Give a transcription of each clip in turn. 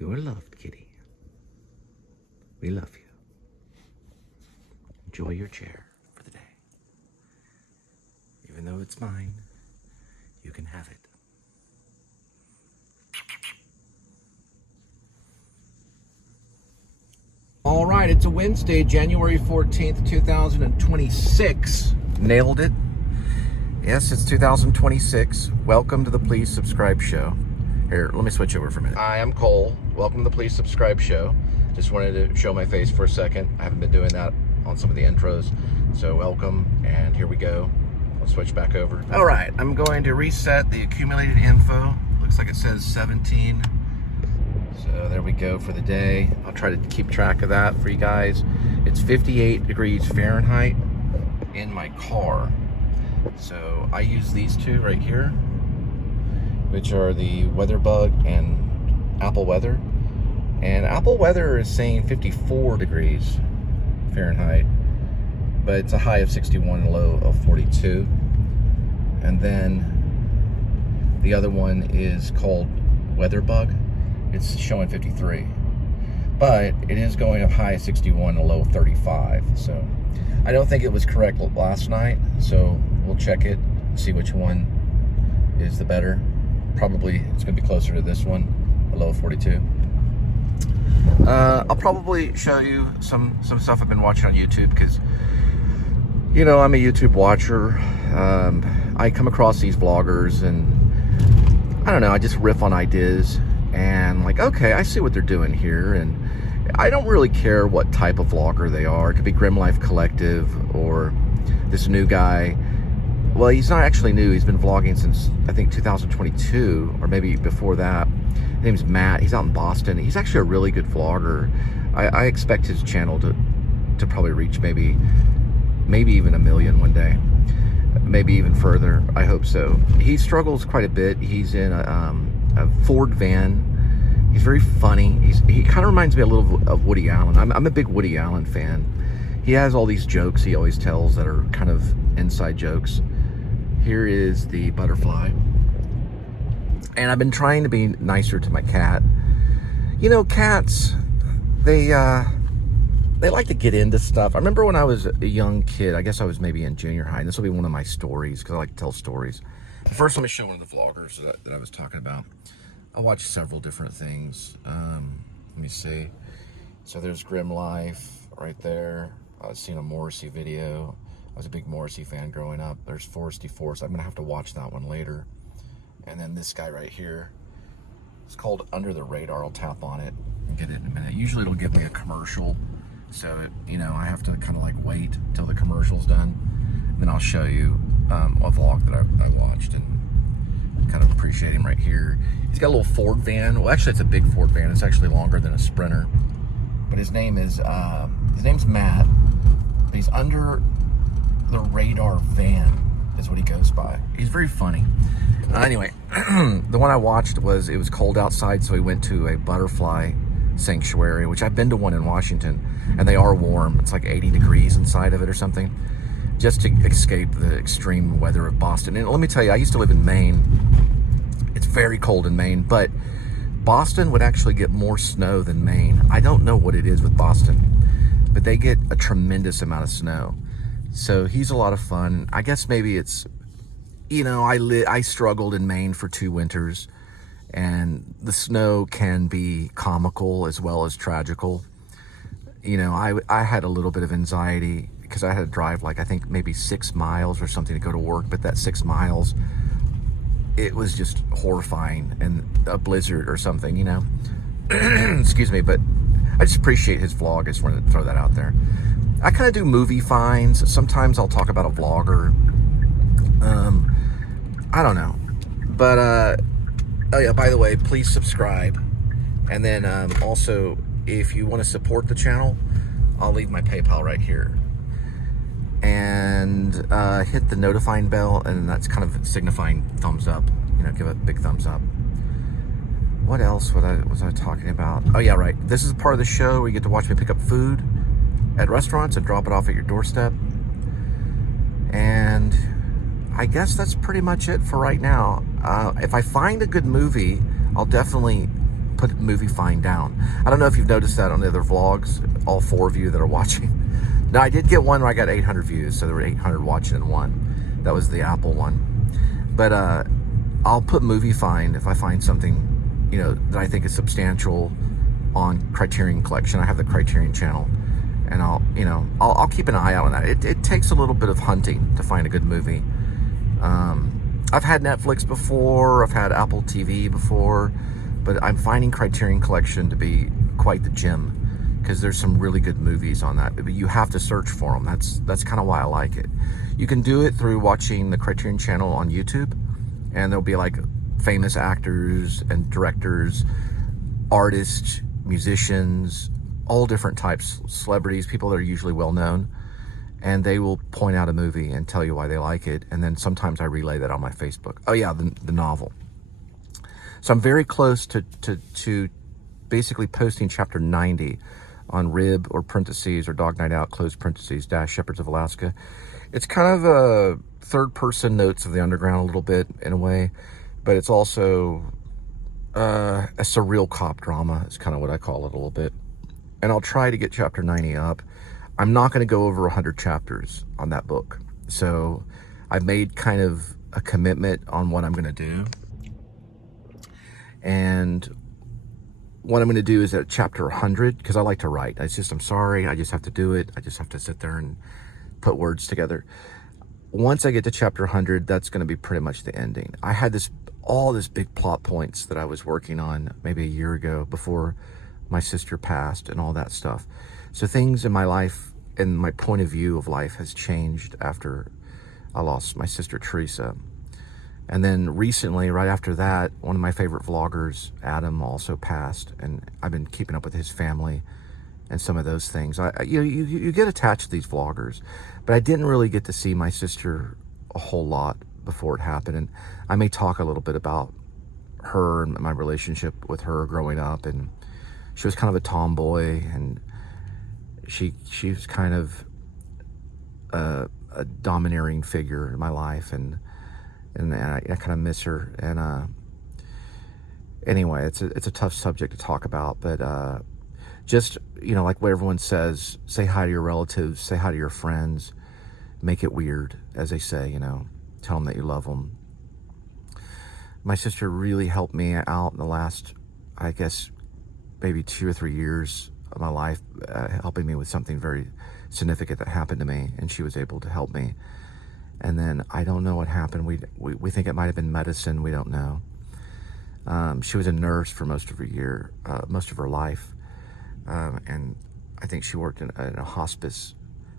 You're loved, kitty. We love you. Enjoy your chair for the day. Even though it's mine, you can have it. All right, it's a Wednesday, January 14th, 2026. Nailed it. Yes, it's 2026. Welcome to the Please Subscribe Show. Here, let me switch over for a minute. Hi, I'm Cole. Welcome to the Please Subscribe Show. Just wanted to show my face for a second. I haven't been doing that on some of the intros. So welcome, and here we go. I'll switch back over. All right, I'm going to reset the accumulated info. Looks like it says 17. So there we go for the day. I'll try to keep track of that for you guys. It's 58 degrees Fahrenheit in my car. So I use these two right here, which are the Weather Bug and Apple Weather. And Apple Weather is saying 54 degrees Fahrenheit, but it's a high of 61 and a low of 42. And then the other one is called Weather Bug. It's showing 53, but it is going up high 61 and a low 35. So I don't think it was correct last night, so we'll check it, see which one is the better. Probably it's going to be closer to this one, a low 42. I'll probably show you some stuff I've been watching on YouTube because, you know, I'm a YouTube watcher. I come across these vloggers and I don't know, I just riff on ideas. And like, okay, I see what they're doing here, and I don't really care what type of vlogger they are. It could be Grim Life Collective or this new guy. Well, he's not actually new. He's been vlogging since, I think, 2022, or maybe before that. His name's Matt. He's out in Boston. He's actually a really good vlogger. I expect his channel to probably reach maybe even 1 million one day. Maybe even further. I hope so. He struggles quite a bit. He's in a Ford van. He's very funny. He kind of reminds me a little of Woody Allen. I'm a big Woody Allen fan. He has all these jokes he always tells that are kind of inside jokes. Here is the butterfly. And I've been trying to be nicer to my cat. You know, cats, they like to get into stuff. I remember when I was a young kid, I guess I was maybe in junior high, and this will be one of my stories because I like to tell stories. First, let me show one of the vloggers that I was talking about. I watched several different things. Let me see. So there's Grim Life right there. I've seen a Morrissey video. I was a big Morrissey fan growing up. There's Foresty Force. I'm going to have to watch that one later. And then this guy right here. It's called Under the Radar. I'll tap on it and get it in a minute. Usually it'll give me a commercial. So, you know, I have to kind of like wait till the commercial's done. And then I'll show you a vlog that I watched and kind of appreciate him right here. He's got a little Ford van. Well, actually, it's a big Ford van. It's actually longer than a Sprinter. But his name's Matt. But he's Under the Radar Van is what he goes by. He's very funny. Anyway, the one I watched it was cold outside, so he went to a butterfly sanctuary, which I've been to one in Washington, and they are warm. It's like 80 degrees inside of it or something, just to escape the extreme weather of Boston. And let me tell you, I used to live in Maine. It's very cold in Maine, but Boston would actually get more snow than Maine. I don't know what it is with Boston, but they get a tremendous amount of snow. So he's a lot of fun. I guess maybe it's, you know, I struggled in Maine for 2 winters, and the snow can be comical as well as tragical. You know, I had a little bit of anxiety because I had to drive like, I think maybe 6 miles or something to go to work, but that 6 miles, it was just horrifying, and a blizzard or something, you know. Excuse me, but I just appreciate his vlog. I just wanted to throw that out there. I kind of do movie finds. Sometimes I'll talk about a vlogger. I don't know. But, oh yeah, by the way, please subscribe. And then also, if you want to support the channel, I'll leave my PayPal right here. And hit the notifying bell, and that's kind of signifying thumbs up. You know, give it a big thumbs up. What else was I talking about? Oh yeah, right. This is part of the show where you get to watch me pick up food at restaurants and drop it off at your doorstep. And I guess that's pretty much it for right now. If I find a good movie, I'll definitely put movie find down. I don't know if you've noticed that on the other vlogs, all 4 of you that are watching. Now, I did get one where I got 800 views, so there were 800 watching in one. That was the Apple one. But I'll put movie find if I find something, you know, that I think is substantial on Criterion Collection. I have the Criterion channel, and I'll keep an eye out on that. It takes a little bit of hunting to find a good movie. I've had Netflix before, I've had Apple TV before, but I'm finding Criterion Collection to be quite the gem, because there's some really good movies on that. But you have to search for them. That's kind of why I like it. You can do it through watching the Criterion channel on YouTube, and there'll be like famous actors and directors, artists, musicians, all different types, celebrities, people that are usually well known, and they will point out a movie and tell you why they like it. And then sometimes I relay that on my Facebook. Oh yeah, the novel. So I'm very close to basically posting chapter 90 on Rib or parentheses or Dog Night Out close parentheses dash Shepherds of Alaska. It's kind of a third person notes of the underground a little bit in a way, but it's also a surreal cop drama is kind of what I call it a little bit. And I'll try to get chapter 90 up. I'm not going to go over 100 chapters on that book. So I've made kind of a commitment on what I'm going to do. And what I'm going to do is at chapter 100, because I like to write. I'm sorry, I just have to do it. I just have to sit there and put words together. Once I get to chapter 100, that's going to be pretty much the ending. I had all this big plot points that I was working on maybe a year ago before my sister passed and all that stuff. So things in my life and my point of view of life has changed after I lost my sister Teresa. And then recently, right after that, one of my favorite vloggers, Adam, also passed, and I've been keeping up with his family and some of those things. You get attached to these vloggers, but I didn't really get to see my sister a whole lot before it happened. And I may talk a little bit about her and my relationship with her growing up. And she was kind of a tomboy, and she was kind of a domineering figure in my life, and I kind of miss her. And anyway, it's a tough subject to talk about, but just, you know, like what everyone says, say hi to your relatives, say hi to your friends, make it weird, as they say, you know, tell them that you love them. My sister really helped me out in the last, I guess, maybe 2 or 3 years of my life, helping me with something very significant that happened to me, and she was able to help me. And then I don't know what happened. We think it might have been medicine. We don't know. She was a nurse for most of her life, and I think she worked in a hospice.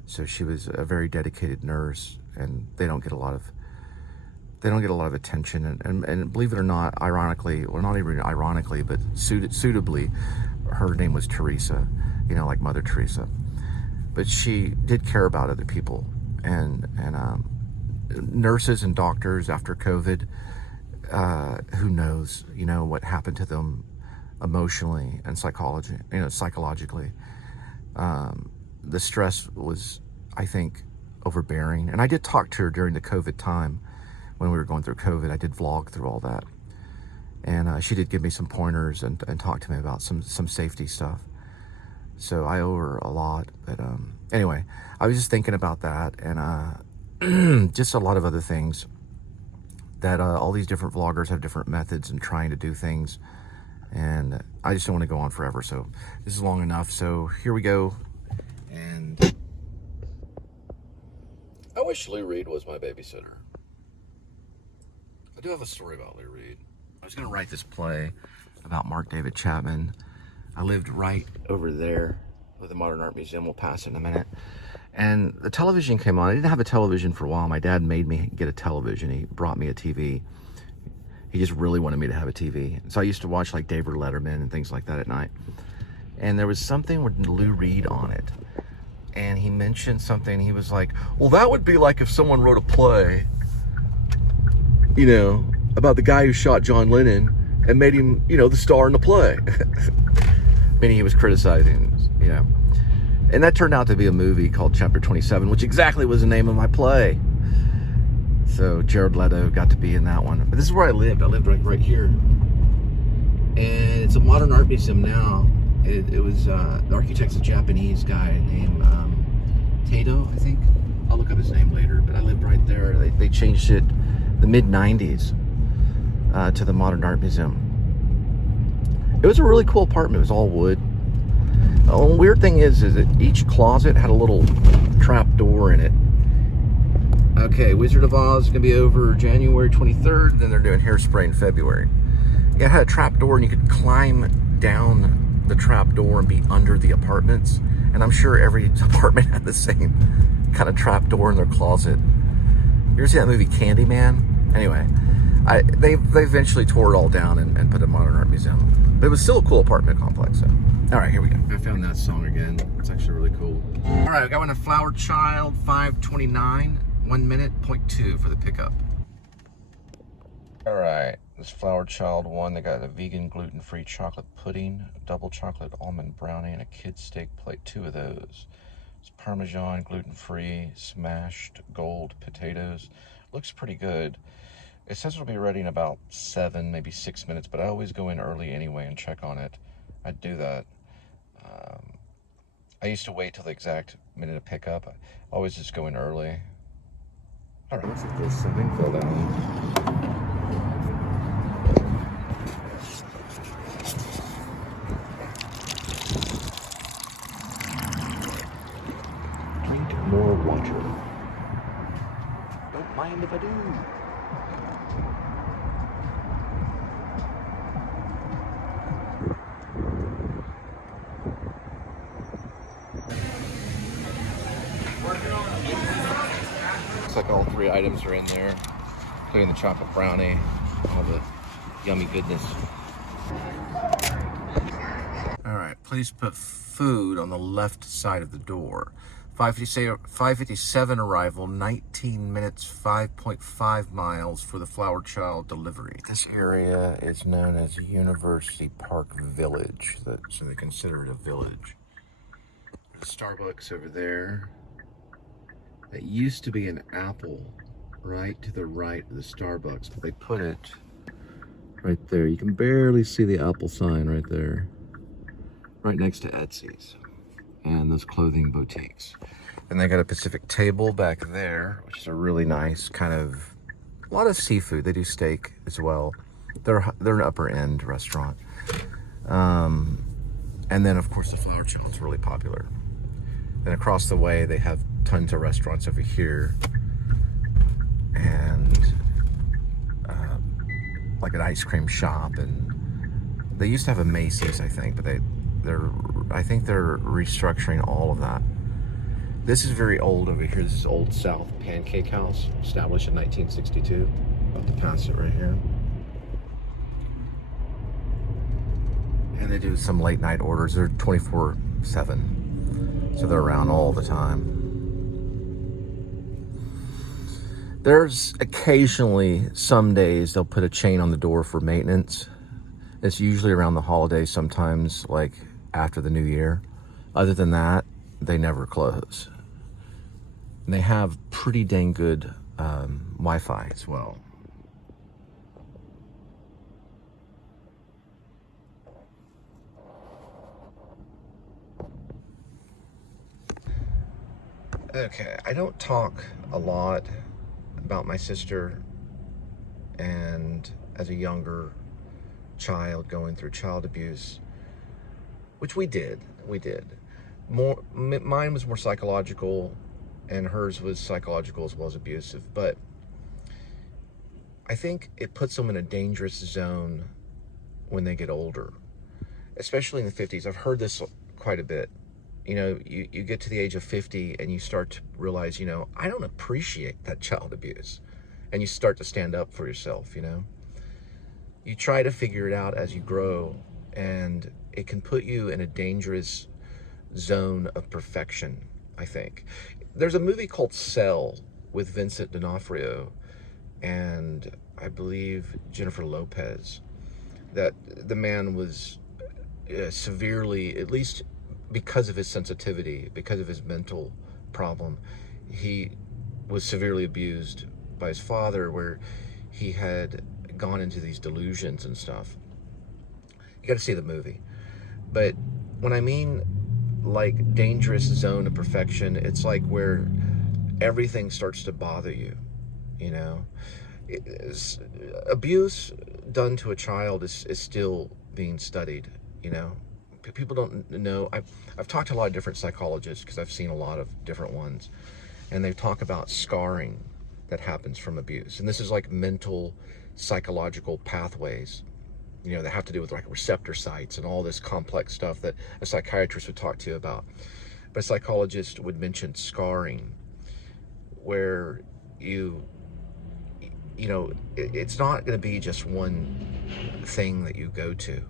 So she was a very dedicated nurse, and they don't get a lot of attention. And believe it or not, ironically, or not even ironically, but suitably, her name was Teresa. You know, like Mother Teresa. But she did care about other people, and nurses and doctors after COVID, who knows, you know, what happened to them emotionally and psychologically. The stress was, I think, overbearing. And I did talk to her during the COVID time when we were going through COVID. I did vlog through all that. And she did give me some pointers and talk to me about some safety stuff. So I owe her a lot. But anyway, I was just thinking about that, and just a lot of other things, that all these different vloggers have different methods in trying to do things, and I just don't want to go on forever. So this is long enough. So here we go. And I wish Lou Reed was my babysitter. I do have a story about Lou Reed. I was going to write this play about Mark David Chapman. I lived right over there with the Modern Art Museum. We'll pass in a minute. And the television came on. I didn't have a television for a while. My dad made me get a television. He brought me a TV. He just really wanted me to have a TV. So I used to watch like David Letterman and things like that at night. And there was something with Lou Reed on it. And he mentioned something. He was like, well, that would be like if someone wrote a play, you know, about the guy who shot John Lennon and made him, you know, the star in the play. Meaning he was criticizing, you know. And that turned out to be a movie called Chapter 27, which exactly was the name of my play. So Jared Leto got to be in that one. But this is where I lived. I lived right here. And it's a modern art museum now. It was, the architect's a Japanese guy named Tato, I think. I'll look up his name later, but I lived right there. They changed it the mid-90s to the Modern Art Museum. It was a really cool apartment. It was all wood. The only weird thing is that each closet had a little trap door in it. Okay, Wizard of Oz is going to be over January 23rd. Then they're doing Hairspray in February. Yeah, it had a trap door, and you could climb down the trap door and be under the apartments. And I'm sure every apartment had the same kind of trap door in their closet. You ever see that movie Candyman? Anyway, they eventually tore it all down and put a modern art museum. But it was still a cool apartment complex. So. All right, here we go. I found that song again. It's actually really cool. All right, we got one of Flower Child 529, 1 minute, 0.2 for the pickup. All right, this Flower Child one, they got a vegan gluten-free chocolate pudding, a double chocolate almond brownie, and a kid's steak plate, 2 of those. It's Parmesan, gluten-free, smashed gold potatoes. Looks pretty good. It says it'll be ready in about 7, maybe 6 minutes, but I always go in early anyway and check on it. I'd do that. I used to wait till the exact minute of pickup. I always just go in early. All right, looks like there's some ink filled out. Drink more water. Don't mind if I do. Looks like all 3 items are in there, including the chocolate brownie, all the yummy goodness. All right, please put food on the left side of the door. 5:57 arrival, 19 minutes, 5.5 miles for the Flower Child delivery. This area is known as University Park Village, so they consider it a village. There's Starbucks over there. That used to be an Apple right to the right of the Starbucks, but they put it right there. You can barely see the Apple sign right there, right next to Etsy's and those clothing boutiques. And they got a Pacific Table back there, which is a really nice kind of, a lot of seafood. They do steak as well. They're an upper end restaurant. And then of course the Flower Child's really popular. And across the way they have tons of restaurants over here, and like an ice cream shop, and they used to have a Macy's, I think, but I think they're restructuring all of that. This is very old over here. This is Old South Pancake House, established in 1962. About to pass it right here. And they do some late night orders. They're 24/7, so they're around all the time. There's occasionally, some days, they'll put a chain on the door for maintenance. It's usually around the holidays, sometimes like after the new year. Other than that, they never close. And they have pretty dang good Wi-Fi as well. Okay, I don't talk a lot about my sister, and as a younger child going through child abuse, which we did. Mine was more psychological, and hers was psychological as well as abusive, but I think it puts them in a dangerous zone when they get older, especially in the 50s. I've heard this quite a bit. You know, you get to the age of 50 and you start to realize, you know, I don't appreciate that child abuse. And you start to stand up for yourself, you know. You try to figure it out as you grow, and it can put you in a dangerous zone of perfection, I think. There's a movie called Cell with Vincent D'Onofrio and I believe Jennifer Lopez, that the man was severely, at least because of his sensitivity, because of his mental problem, he was severely abused by his father, where he had gone into these delusions and stuff. You got to see the movie. But when I mean like dangerous zone of perfection, it's like where everything starts to bother you, you know. Abuse done to a child is still being studied, you know. People don't know. I've talked to a lot of different psychologists because I've seen a lot of different ones, and they talk about scarring that happens from abuse. And this is like mental, psychological pathways, you know, that have to do with like receptor sites and all this complex stuff that a psychiatrist would talk to you about. But a psychologist would mention scarring, where you know, it's not going to be just one thing that you go to,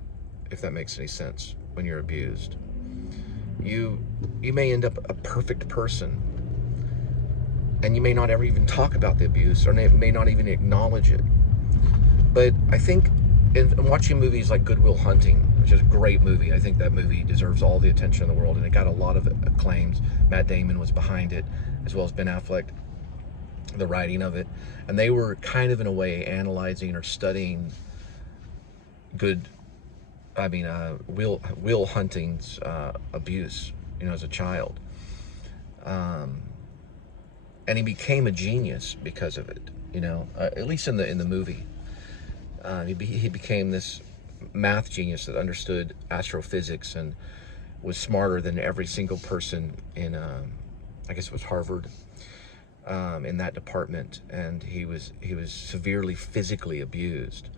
if that makes any sense. When you're abused, you may end up a perfect person, and you may not ever even talk about the abuse, or may not even acknowledge it. But I think in watching movies like Good Will Hunting, which is a great movie, I think that movie deserves all the attention in the world, and it got a lot of acclaims. Matt Damon was behind it, as well as Ben Affleck, the writing of it, and they were kind of in a way analyzing or studying Will Hunting's abuse, you know, as a child, and he became a genius because of it, you know, at least in the movie. He became this math genius that understood astrophysics and was smarter than every single person in, I guess it was Harvard, in that department, and he was severely physically abused.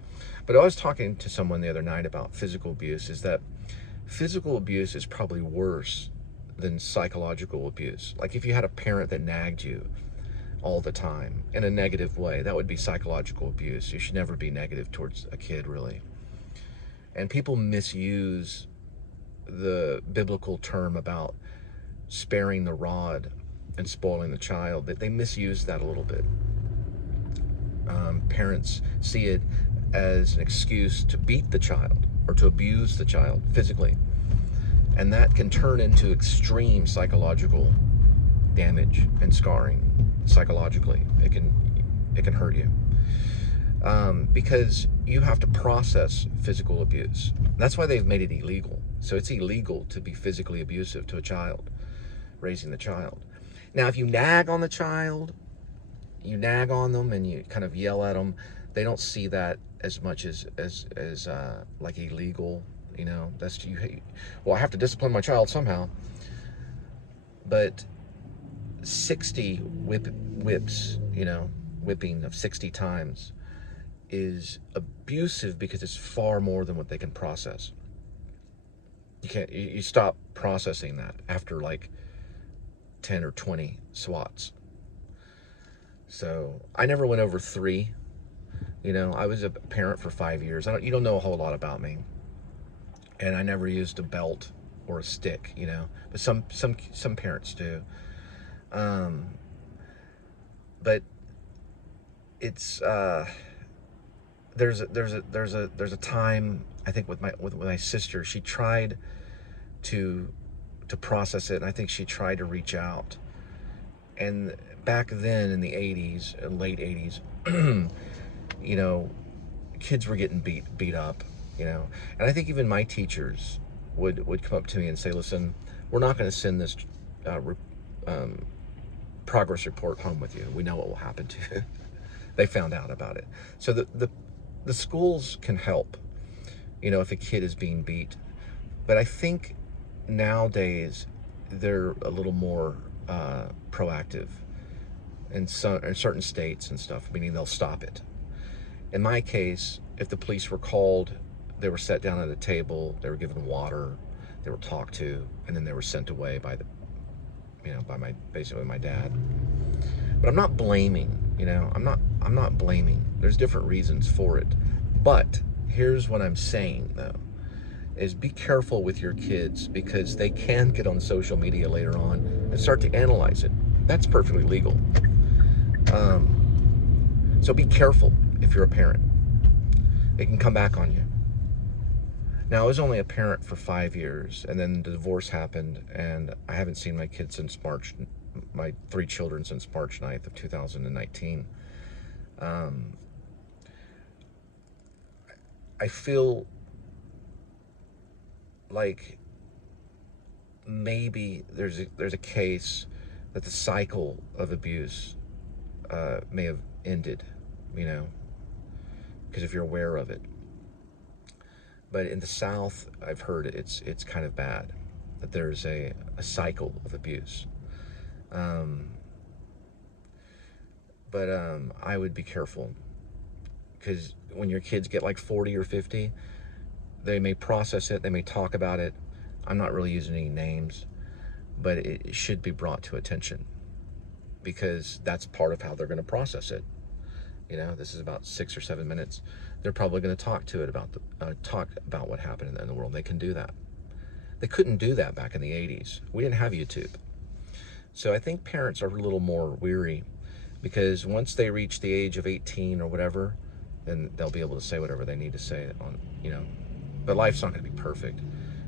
But I was talking to someone the other night about physical abuse, is that physical abuse is probably worse than psychological abuse. Like if you had a parent that nagged you all the time in a negative way, that would be psychological abuse. You should never be negative towards a kid, really. And people misuse the biblical term about sparing the rod and spoiling the child, that they misuse that a little bit. Parents see it as an excuse to beat the child or to abuse the child physically, and that can turn into extreme psychological damage and scarring. Psychologically, it can hurt you, because you have to process physical abuse. That's why they've made it illegal. So it's illegal to be physically abusive to a child, raising the child. Now, if you nag on the child, you nag on them and you kind of yell at them, they don't see that as much as like illegal, you know. That's well, I have to discipline my child somehow. But 60 whips, you know, whipping of 60 times is abusive, because it's far more than what they can process. You stop processing that after like 10 or 20 swats. So I never went over 3. You know, I was a parent for 5 years. You don't know a whole lot about me, and I never used a belt or a stick, you know. But some parents do. But it's there's a time, I think, with my sister. She tried to process it, and I think she tried to reach out. And back then in the 80s, late 80s, you know, kids were getting beat up, you know. And I think even my teachers would come up to me and say, listen, we're not going to send this progress report home with you. We know what will happen to you. They found out about it. So the schools can help, you know, if a kid is being beat. But I think nowadays they're a little more proactive in certain states and stuff, meaning they'll stop it. In my case, if the police were called, they were set down at a table, they were given water, they were talked to, and then they were sent away by basically my dad. But I'm not blaming, you know, I'm not blaming. There's different reasons for it. But here's what I'm saying, though, is be careful with your kids, because they can get on social media later on and start to analyze it. That's perfectly legal. So be careful if you're a parent. It can come back on you. Now, I was only a parent for 5 years, and then the divorce happened, and I haven't seen my kids since my 3 children since March 9th of 2019. I feel like maybe there's a case that the cycle of abuse may have ended, you know, because if you're aware of it. But in the South, I've heard it's kind of bad, that there's a cycle of abuse. But I would be careful, because when your kids get like 40 or 50, they may process it, they may talk about it. I'm not really using any names, but it should be brought to attention, because that's part of how they're going to process it. You know, this is about 6 or 7 minutes. They're probably going to talk to it about talk about what happened in the world. They can do that. They couldn't do that back in the 80s. We didn't have YouTube. So I think parents are a little more weary, because once they reach the age of 18 or whatever, then they'll be able to say whatever they need to say on, you know. But life's not going to be perfect.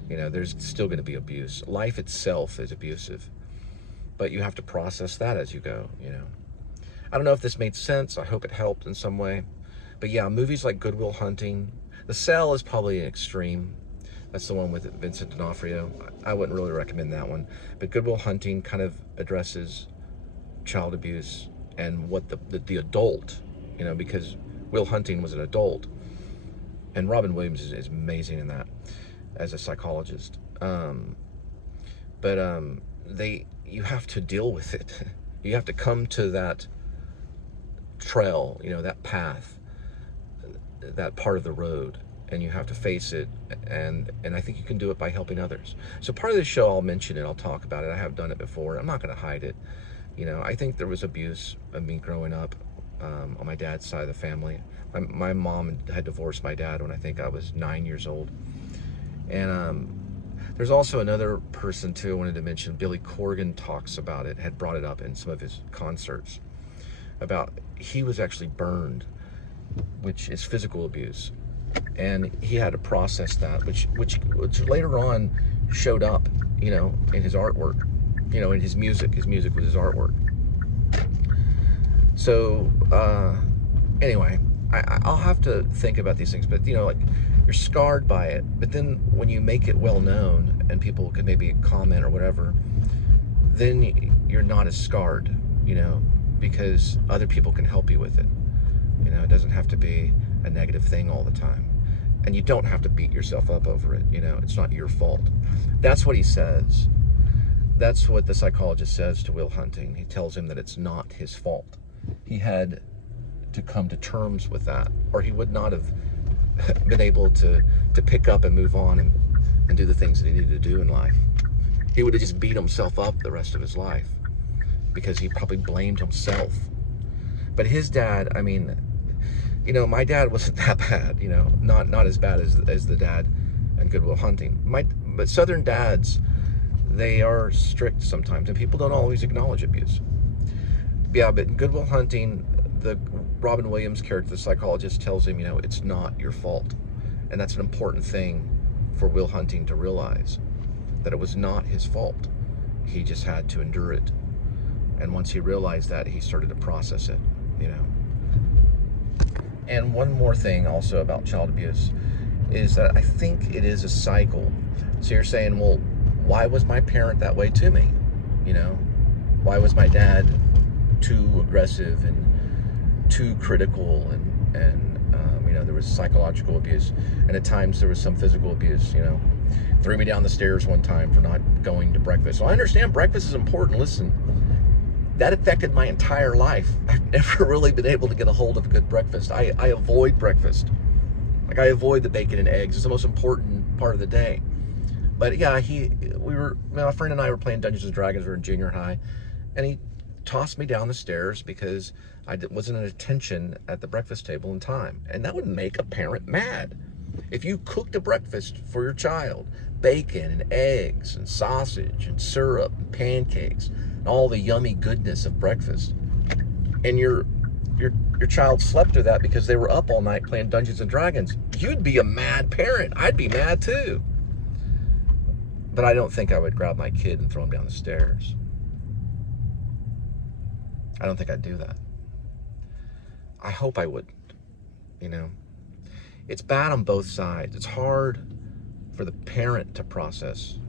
You know, there's still going to be abuse. Life itself is abusive, but you have to process that as you go, you know. I don't know if this made sense. I hope it helped in some way. But yeah, movies like Good Will Hunting. The Cell is probably an extreme. That's the one with Vincent D'Onofrio. I wouldn't really recommend that one. But Good Will Hunting kind of addresses child abuse and what the adult, you know, because Will Hunting was an adult. And Robin Williams is amazing in that as a psychologist. You have to deal with it. You have to come to that trail, you know, that path, that part of the road, and you have to face it, and I think you can do it by helping others. So part of the show, I'll mention it, I'll talk about it. I have done it before. I'm not going to hide it. You know, I think there was abuse of me growing up on my dad's side of the family. My mom had divorced my dad when I think I was 9 years old. And there's also another person too I wanted to mention. Billy Corgan talks about it, had brought it up in some of his concerts, about he was actually burned, which is physical abuse. And he had to process that, which later on showed up, you know, in his artwork, you know, in his music. His music was his artwork. So anyway, I'll have to think about these things, but you know, like, you're scarred by it, but then when you make it well known and people can maybe comment or whatever, then you're not as scarred, you know, because other people can help you with it. You know, it doesn't have to be a negative thing all the time. And you don't have to beat yourself up over it, you know, it's not your fault. That's what he says. That's what the psychologist says to Will Hunting. He tells him that it's not his fault. He had to come to terms with that, or he would not have been able to pick up and move on and do the things that he needed to do in life. He would have just beat himself up the rest of his life, because he probably blamed himself. But his dad, I mean, you know, my dad wasn't that bad, you know, not as bad as the dad in Good Will Hunting. But Southern dads, they are strict sometimes, and people don't always acknowledge abuse. Yeah, but in Good Will Hunting, the Robin Williams character, the psychologist, tells him, you know, it's not your fault. And that's an important thing for Will Hunting to realize, that it was not his fault. He just had to endure it. And once he realized that, he started to process it, you know. And one more thing also about child abuse is that I think it is a cycle. So you're saying, well, why was my parent that way to me? You know, why was my dad too aggressive and too critical, and you know, there was psychological abuse, and at times there was some physical abuse, you know. Threw me down the stairs one time for not going to breakfast. So I understand breakfast is important. Listen, that affected my entire life. I've never really been able to get a hold of a good breakfast. I avoid breakfast. Like, I avoid the bacon and eggs. It's the most important part of the day. But yeah, my friend and I were playing Dungeons and Dragons. We were in junior high, and he tossed me down the stairs because I wasn't at attention at the breakfast table in time. And that would make a parent mad. If you cooked a breakfast for your child, bacon and eggs and sausage and syrup and pancakes and all the yummy goodness of breakfast, and your child slept through that because they were up all night playing Dungeons and Dragons, you'd be a mad parent. I'd be mad too. But I don't think I would grab my kid and throw him down the stairs. I don't think I'd do that. I hope I wouldn't, you know. It's bad on both sides. It's hard for the parent to process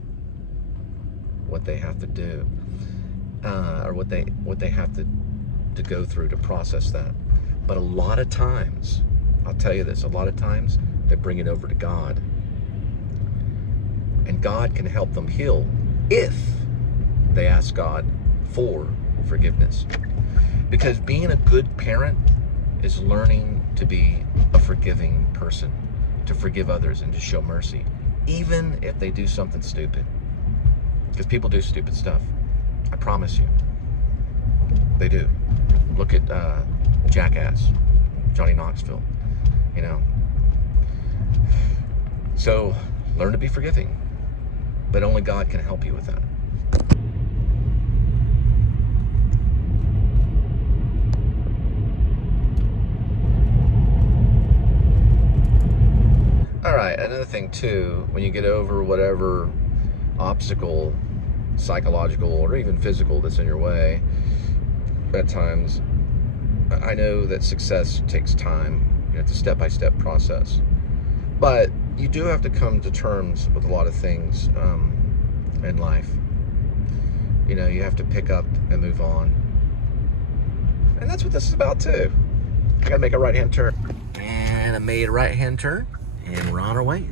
what they have to do, or what they have to go through to process that. But a lot of times, I'll tell you this, a lot of times they bring it over to God, and God can help them heal if they ask God for forgiveness. Because being a good parent is learning to be a forgiving person, to forgive others and to show mercy, even if they do something stupid. Because people do stupid stuff. I promise you. They do. Look at Jackass, Johnny Knoxville, you know. So learn to be forgiving, but only God can help you with that. All right, another thing too, when you get over whatever obstacle, psychological or even physical, that's in your way, at times, I know that success takes time. You know, it's a step-by-step process. But you do have to come to terms with a lot of things in life. You know, you have to pick up and move on. And that's what this is about too. I gotta make a right-hand turn. And I made a right-hand turn, and we're on our way.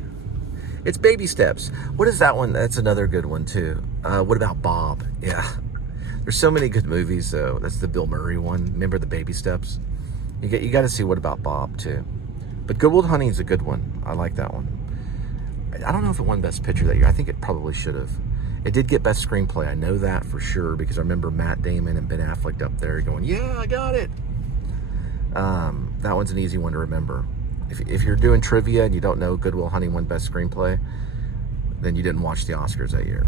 It's baby steps. What is that one? That's another good one too. What about Bob? Yeah. There's so many good movies though. That's the Bill Murray one. Remember the baby steps? You got to see What About Bob too. But Good Will Hunting is a good one. I like that one. I don't know if it won Best Picture that year. I think it probably should have. It did get Best Screenplay. I know that for sure because I remember Matt Damon and Ben Affleck up there going, "Yeah, I got it." That one's an easy one to remember. If you're doing trivia and you don't know Good Will Hunting won Best Screenplay, then you didn't watch the Oscars that year.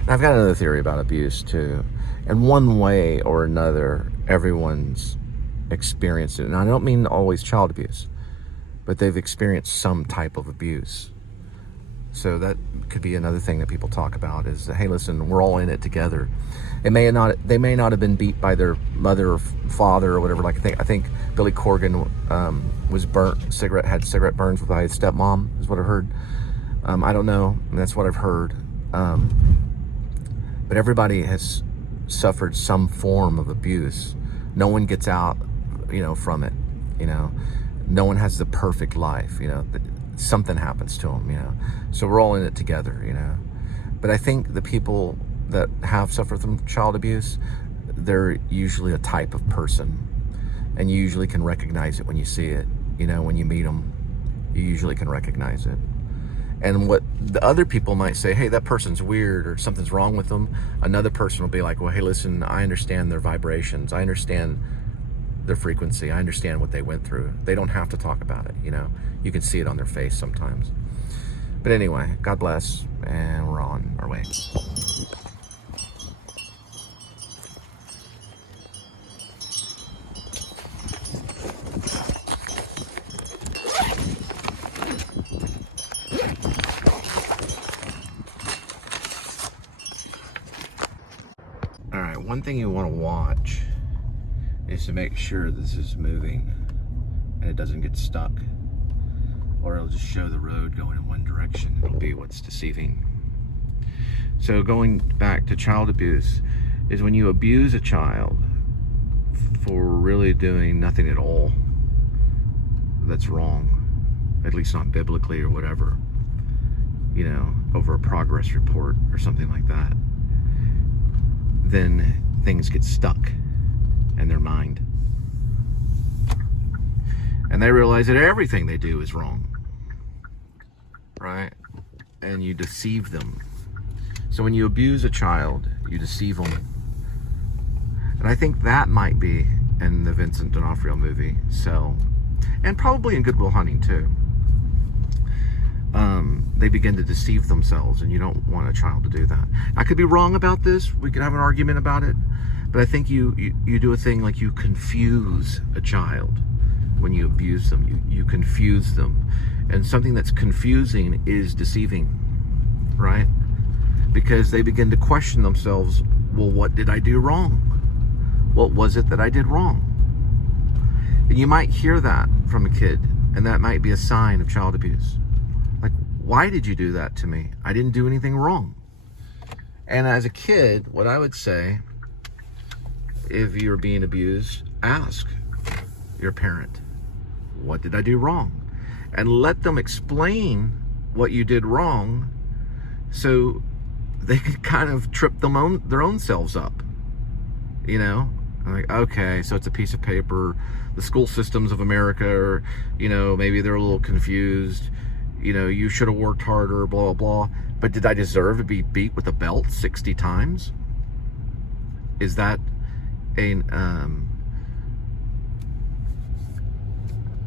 And I've got another theory about abuse too. And one way or another, everyone's experienced it. And I don't mean always child abuse, but they've experienced some type of abuse. So that could be another thing that people talk about is, hey, listen, we're all in it together. They may not have been beat by their mother or father or whatever. Like I think Billy Corgan was had cigarette burns with his stepmom, is what I heard. I don't know. That's what I've heard. But everybody has suffered some form of abuse. No one gets out, from it. No one has the perfect life. Something happens to them. So we're all in it together. But I think the people that have suffered from child abuse, they're usually a type of person, and you usually can recognize it when you see it. When you meet them, you usually can recognize it. And what the other people might say, hey, that person's weird or something's wrong with them, another person will be like, well, hey, listen, I understand their vibrations. I understand their frequency. I understand what they went through. They don't have to talk about it, You can see it on their face sometimes. But anyway, God bless, and we're on our way. One thing you want to watch is to make sure this is moving and it doesn't get stuck, or it'll just show the road going in one direction. It'll be what's deceiving. So going back to child abuse is when you abuse a child for really doing nothing at all that's wrong, at least not biblically or whatever, over a progress report or something like that, then things get stuck in their mind. And they realize that everything they do is wrong, right? And you deceive them. So when you abuse a child, you deceive them. And I think that might be in the Vincent D'Onofrio movie, Cell, and probably in Good Will Hunting too. They begin to deceive themselves, and you don't want a child to do that. I could be wrong about this. We could have an argument about it. But I think you do a thing like you confuse a child when you abuse them. You confuse them. And something that's confusing is deceiving, right? Because they begin to question themselves, well, what did I do wrong? What was it that I did wrong? And you might hear that from a kid, and that might be a sign of child abuse. Like, why did you do that to me? I didn't do anything wrong. And as a kid, what I would say, if you're being abused, ask your parent, what did I do wrong? And let them explain what you did wrong so they could kind of trip their own selves up. You know? I'm like, okay, so it's a piece of paper. The school systems of America are, you know, maybe they're a little confused. You know, you should have worked harder, blah, blah, blah. But did I deserve to be beat with a belt 60 times? Is that a,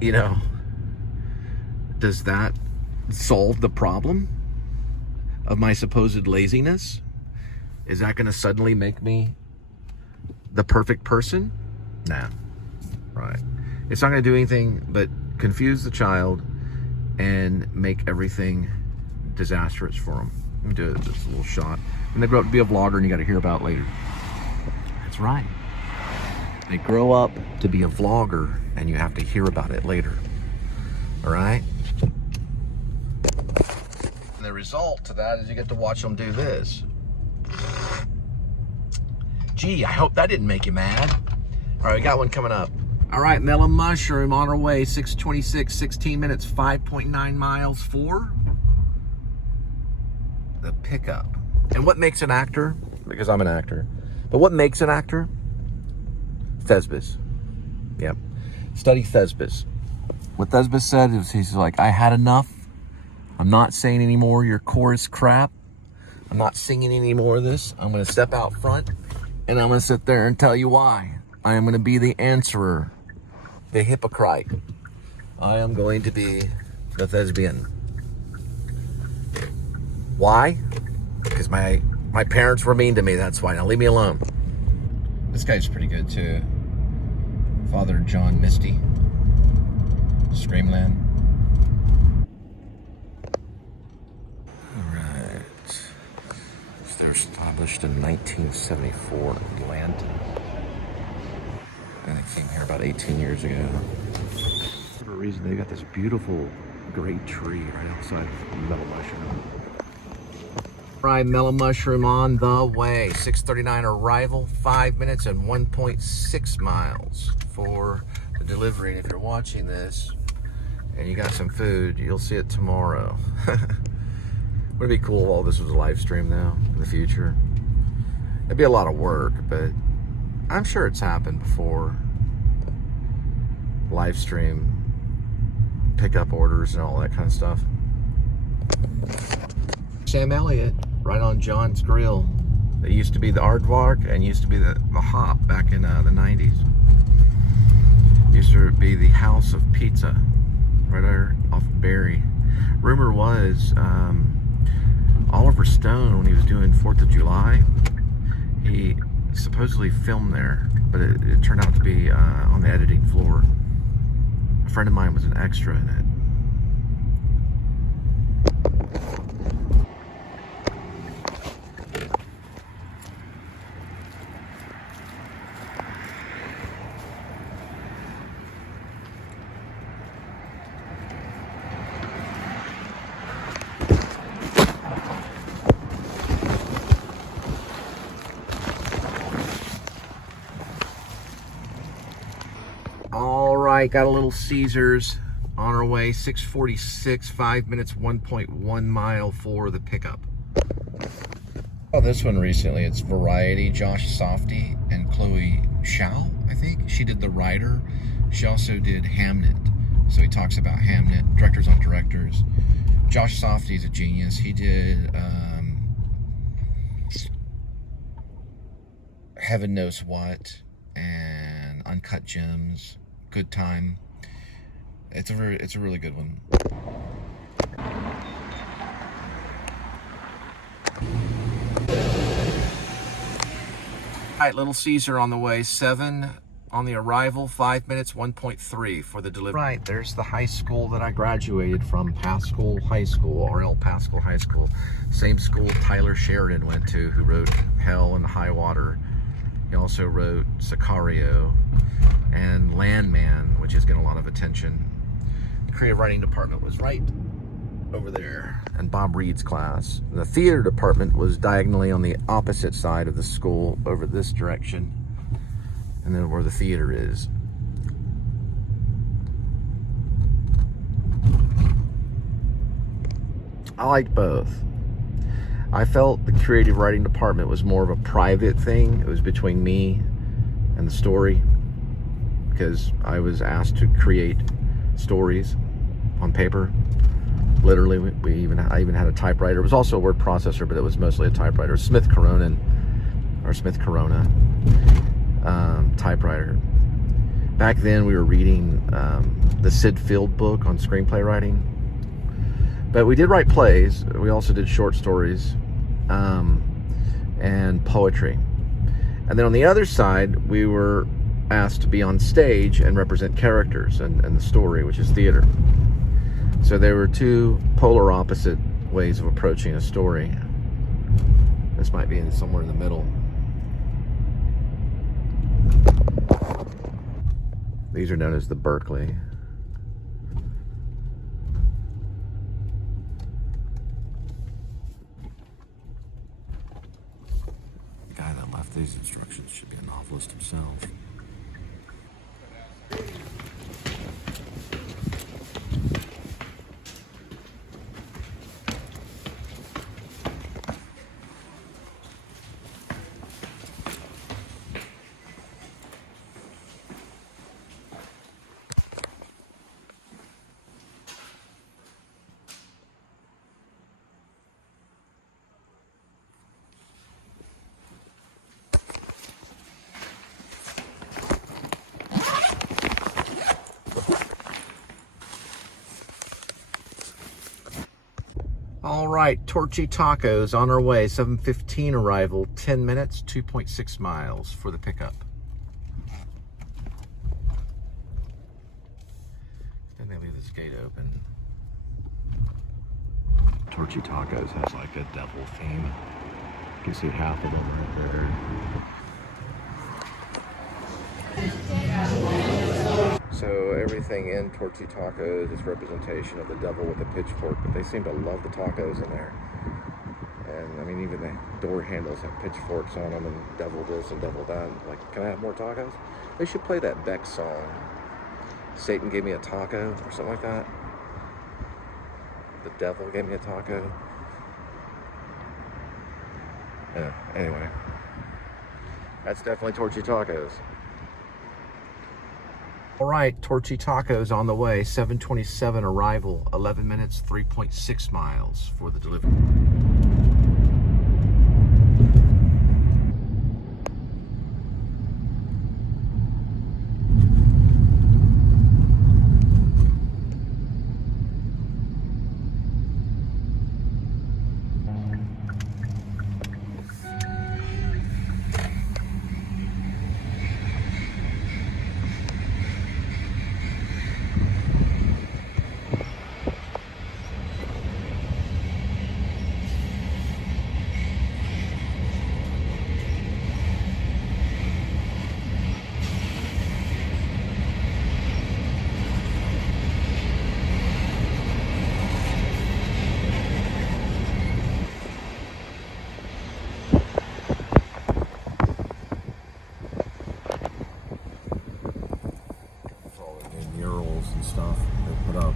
you know, does that solve the problem of my supposed laziness? Is that going to suddenly make me the perfect person? Nah, right. It's not going to do anything but confuse the child and make everything disastrous for them. Let me do this little shot. And they grow up to be a vlogger and you got to hear about it later. That's right. They grow up to be a vlogger and you have to hear about it later. All right? And the result to that is you get to watch them do this. Gee, I hope that didn't make you mad. All right, we got one coming up. All right, melon mushroom on our way, 6:26, 16 minutes, 5.9 miles for the pickup. And what makes an actor? Because I'm an actor. But what makes an actor? Thesbis. Yep. Study Thesbis. What Thesbis said is, he's like, I had enough. I'm not saying any more your chorus crap. I'm not singing any more of this. I'm going to step out front and I'm going to sit there and tell you why. I am going to be the answerer, the hypocrite. I am going to be the thespian. Why? Because my parents were mean to me, that's why. Now leave me alone. This guy's pretty good too. Father John Misty. Screamland. Alright. They're established in 1974 in Atlanta. And they came here about 18 years ago. For whatever reason, they got this beautiful great tree right outside of Mellow Mushroom. Right, Mellow Mushroom on the way. 6:39 arrival, 5 minutes and 1.6 miles for the delivery. And if you're watching this and you got some food, you'll see it tomorrow. Would it be cool if all this was a live stream now in the future? It'd be a lot of work, but I'm sure it's happened before. Live stream, pickup orders and all that kind of stuff. Sam Elliott, right on John's Grill. It used to be the Aardvark and used to be the Hop back in the 90s. Used to be the House of Pizza, right there off Berry. Rumor was Oliver Stone, when he was doing 4th of July, he supposedly filmed there, but it turned out to be on the editing floor. A friend of mine was an extra in it. All right, got a little Caesars on our way. 6:46, 5 minutes, 1.1 mile for the pickup. Oh, this one recently, it's Variety, Josh Softy and Chloe Shao, I think. She did The Rider. She also did Hamnet. So he talks about Hamnet, directors on directors. Josh Softy's a genius. He did Heaven Knows What and Uncut Gems. Good Time. It's a really good one. All right, Little Caesar on the way. 7 on the arrival. 5 minutes, 1.3 for the delivery. Right, there's the high school that I graduated from, Pascal High School, RL Pascal High School. Same school Tyler Sheridan went to, who wrote Hell and High Water. He also wrote Sicario and Landman, which is getting a lot of attention. The creative writing department was right over there in Bob Reed's class. The theater department was diagonally on the opposite side of the school over this direction, and then where the theater is. I liked both. I felt the creative writing department was more of a private thing. It was between me and the story, because I was asked to create stories on paper. Literally, I even had a typewriter. It was also a word processor, but it was mostly a typewriter. Smith Corona typewriter. Back then, we were reading the Sid Field book on screenplay writing. But we did write plays. We also did short stories and poetry. And then on the other side, we were asked to be on stage and represent characters and the story, which is theater. So there were two polar opposite ways of approaching a story. This might be somewhere in the middle. These are known as the Berkeley. The guy that left these instructions should be a novelist himself. All right, Torchy Tacos on our way. 7:15 arrival, 10 minutes, 2.6 miles for the pickup. Then they leave this gate open. Torchy Tacos has like a devil theme. You can see half of them right there. So everything in Torchy Tacos is representation of the devil with a pitchfork, but they seem to love the tacos in there. And I mean, even the door handles have pitchforks on them and devil this and devil that. Like, can I have more tacos? They should play that Beck song, Satan Gave Me a Taco, or something like that. The devil gave me a taco. Yeah, anyway. That's definitely Torchy Tacos. All right, Torchy Tacos on the way. 7:27 arrival, 11 minutes, 3.6 miles for the delivery. Stuff they put up.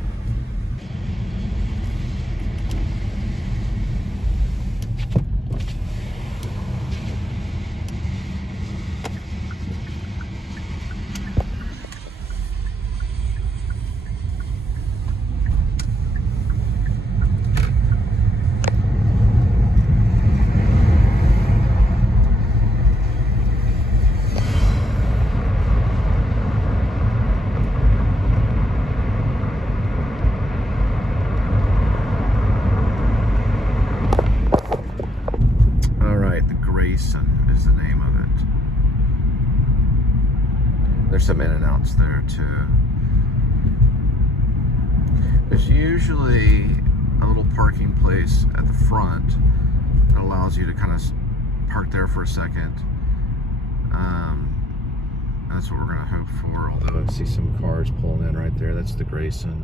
Is the name of it. There's some in and outs there too. There's usually a little parking place at the front that allows you to kind of park there for a second, That's what we're gonna hope for. Although I see some cars pulling in right there. That's the Grayson.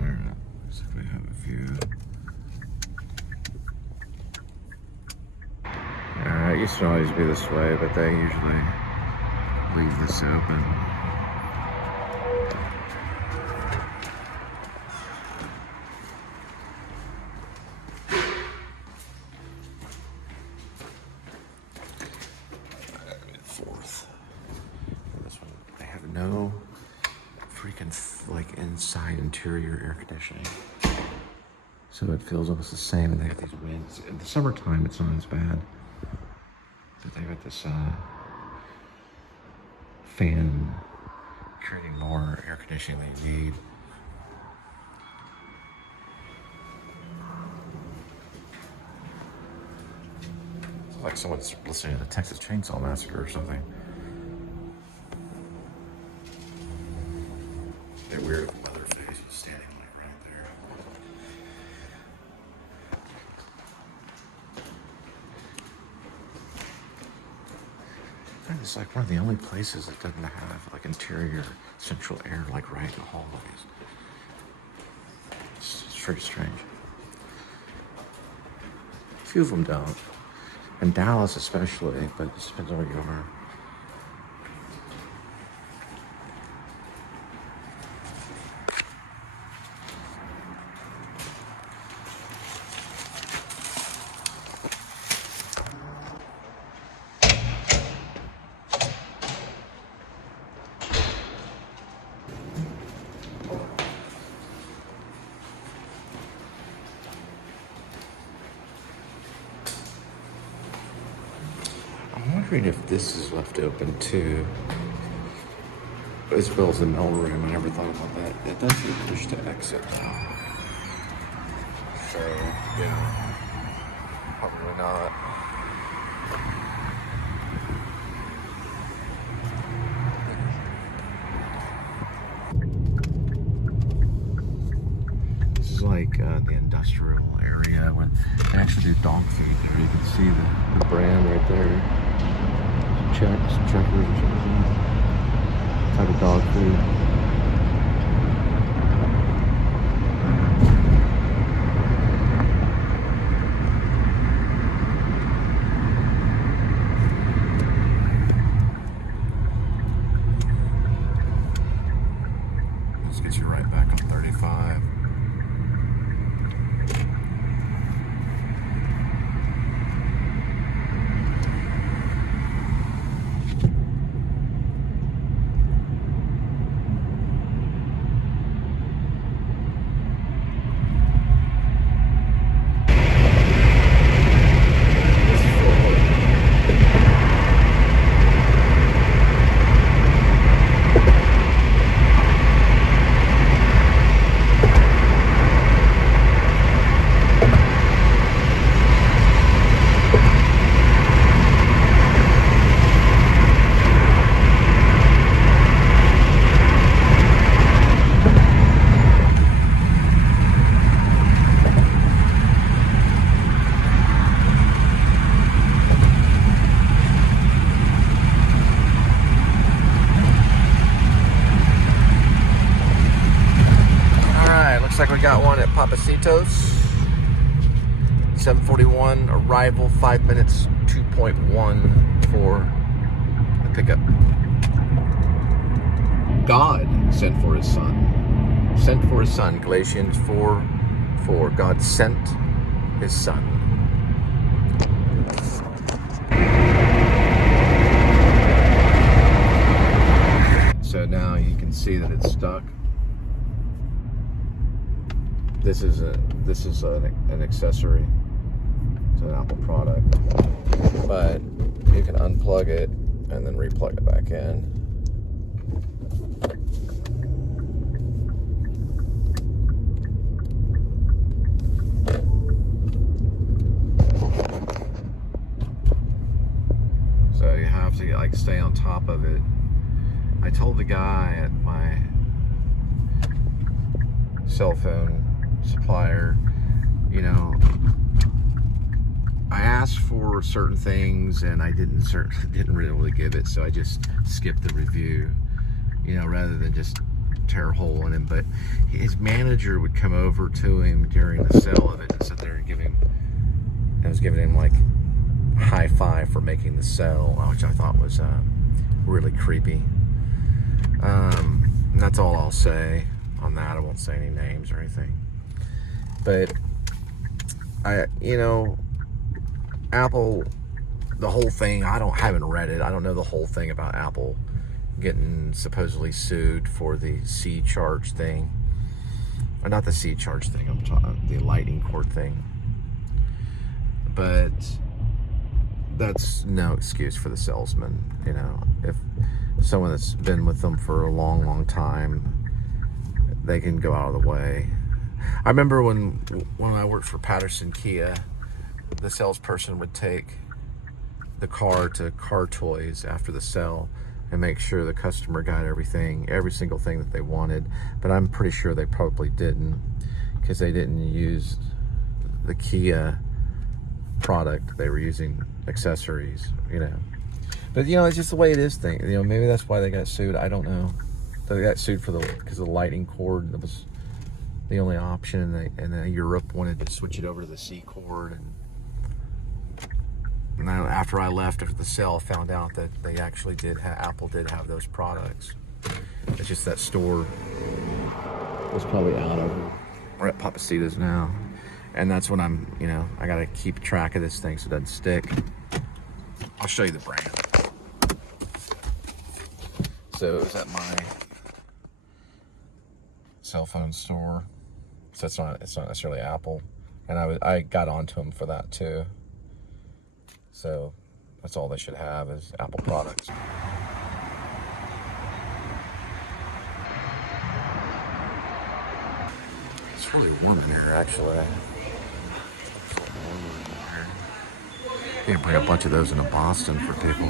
Alright, looks like we have a few. It used to always be this way, but they usually leave this open. Fourth. This one, they have no freaking like inside interior air conditioning, so it feels almost the same. And they have these winds. In the summertime, it's not as bad. But they got this fan creating more air conditioning than you need. It's like someone's listening to the Texas Chainsaw Massacre or something. That weird Leatherface is standing like right there. And it's like one of the only places that doesn't have like interior central air like right in the hallways. It's pretty strange. A few of them don't. In Dallas especially, but it depends on where you are. I'm wondering if this is left open too, as well as the mail room. I never thought about that. It does say push to exit now. So, yeah, probably not. This is like the industrial area when they actually do dog food there. You can see the brand right there. Checkers, type of dog food. This gets you right back on 35. Looks like we got one at Papacitos. 7:41 arrival, 5 minutes, 2.1 for the pickup. God sent for his son. Sent for his son. Galatians 4:4. God sent his son. So now you can see that it's stuck. This is an accessory to an Apple product, but you can unplug it and then replug it back in. to like stay on top of it, I told the guy at my cell phone supplier, you know, I asked for certain things and I didn't really give it, so I just skipped the review, you know, rather than just tear a hole in him. But his manager would come over to him during the sale of it and sit there and I was giving him like a high five for making the sale, which I thought was really creepy. And that's all I'll say on that. I won't say any names or anything. But you know, Apple, the whole thing, haven't read it. I don't know the whole thing about Apple getting supposedly sued for the C charge thing. Or not the C charge thing, I'm talking the lightning cord thing. But that's no excuse for the salesman. You know, if someone that's been with them for a long time, they can go out of the way. I remember when I worked for Patterson Kia, the salesperson would take the car to Car Toys after the sale and make sure the customer got every single thing that they wanted. But I'm pretty sure they probably didn't, because they didn't use the Kia product. They were using accessories, you know. But you know, it's just the way it is thing. You know, maybe that's why they got sued. I don't know. They got sued because of the lightning cord. That was the only option, and then Europe wanted to switch it over to the C cord. And then after I left after the sale, I found out that they actually Apple did have those products. It's just that store was probably out of it. We're at Papacita's now, and that's when you know, I gotta keep track of this thing so it doesn't stick. I'll show you the brand. So it was at my cell phone store. So it's not necessarily Apple, and I got onto them for that too. So that's all they should have is Apple products. It's really warm in here, actually. You can bring a bunch of those into Boston for people.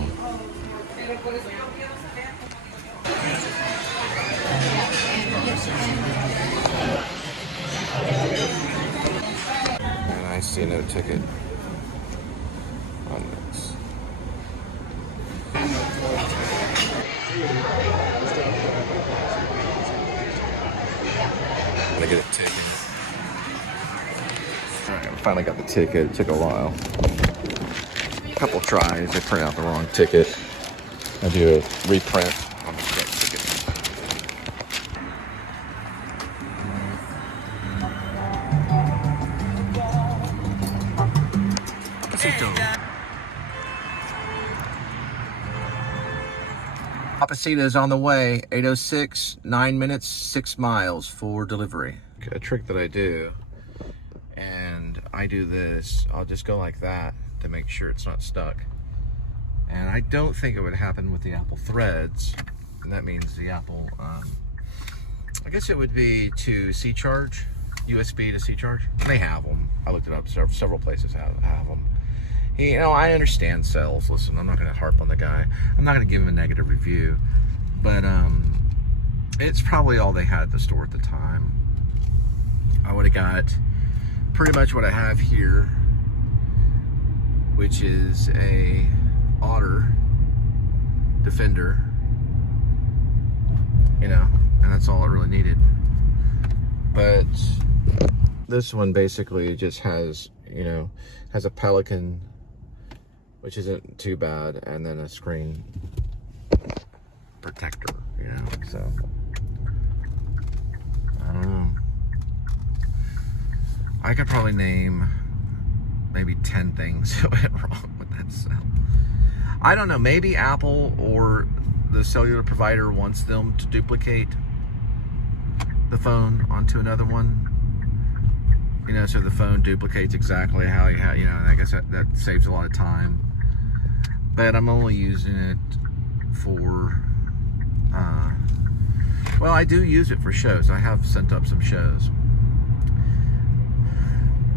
And I see no ticket on this. Gotta get it taken. Alright, I finally got the ticket. It took a while. A couple tries, I print out the wrong ticket. I do a reprint on the correct ticket. Papacita's on the way, 8:06, 9 minutes, 6 miles for delivery. A trick that I do, and I do this, I'll just go like that to make sure it's not stuck. And I don't think it would happen with the Apple Threads, and that means the Apple, I guess it would be to C charge, USB to C charge. They have them. I looked it up, several places have them. You know, I understand sales. Listen, I'm not going to harp on the guy. I'm not going to give him a negative review. But it's probably all they had at the store at the time. I would have got pretty much what I have here, which is a Otter Defender. You know, and that's all it really needed. But this one basically just has, you know, has a Pelican, which isn't too bad, and then a screen protector, you know, so I don't know. I could probably name maybe 10 things that went wrong with that cell. I don't know, maybe Apple or the cellular provider wants them to duplicate the phone onto another one, you know, so the phone duplicates exactly how you have, you know, and I guess that saves a lot of time. But I'm only using it for, well, I do use it for shows. I have sent up some shows.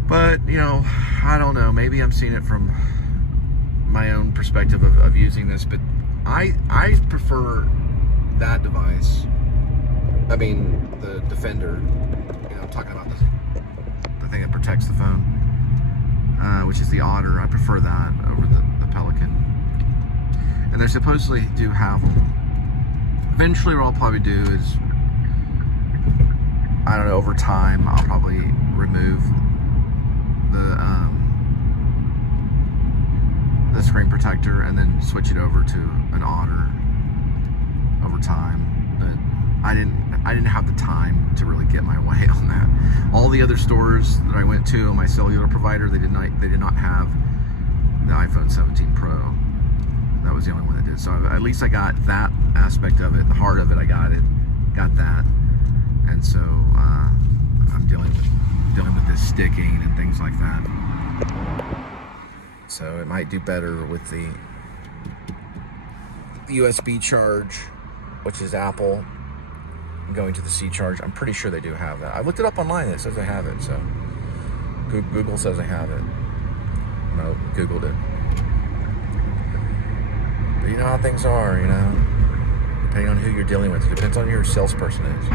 But, you know, I don't know. Maybe I'm seeing it from my own perspective of using this. But I prefer that device. I mean, the Defender. You know, I'm talking about the thing that protects the phone, which is the Otter. I prefer that over the Pelican. And they supposedly do have them. Eventually, what I'll probably do is, I don't know, over time, I'll probably remove the screen protector and then switch it over to an Otter over time. But I didn't have the time to really get my way on that. All the other stores that I went to, my cellular provider, they did not have the iPhone 17 Pro. That was the only one that did. So at least I got that aspect of it, the heart of it. I got that, and so I'm dealing with this sticking and things like that. So it might do better with the USB charge, which is Apple, going to the C charge. I'm pretty sure they do have that. I looked it up online and it says they have it. So Google says they have it. No, Googled it. But you know how things are, you know, depending on who you're dealing with. It depends on who your salesperson is.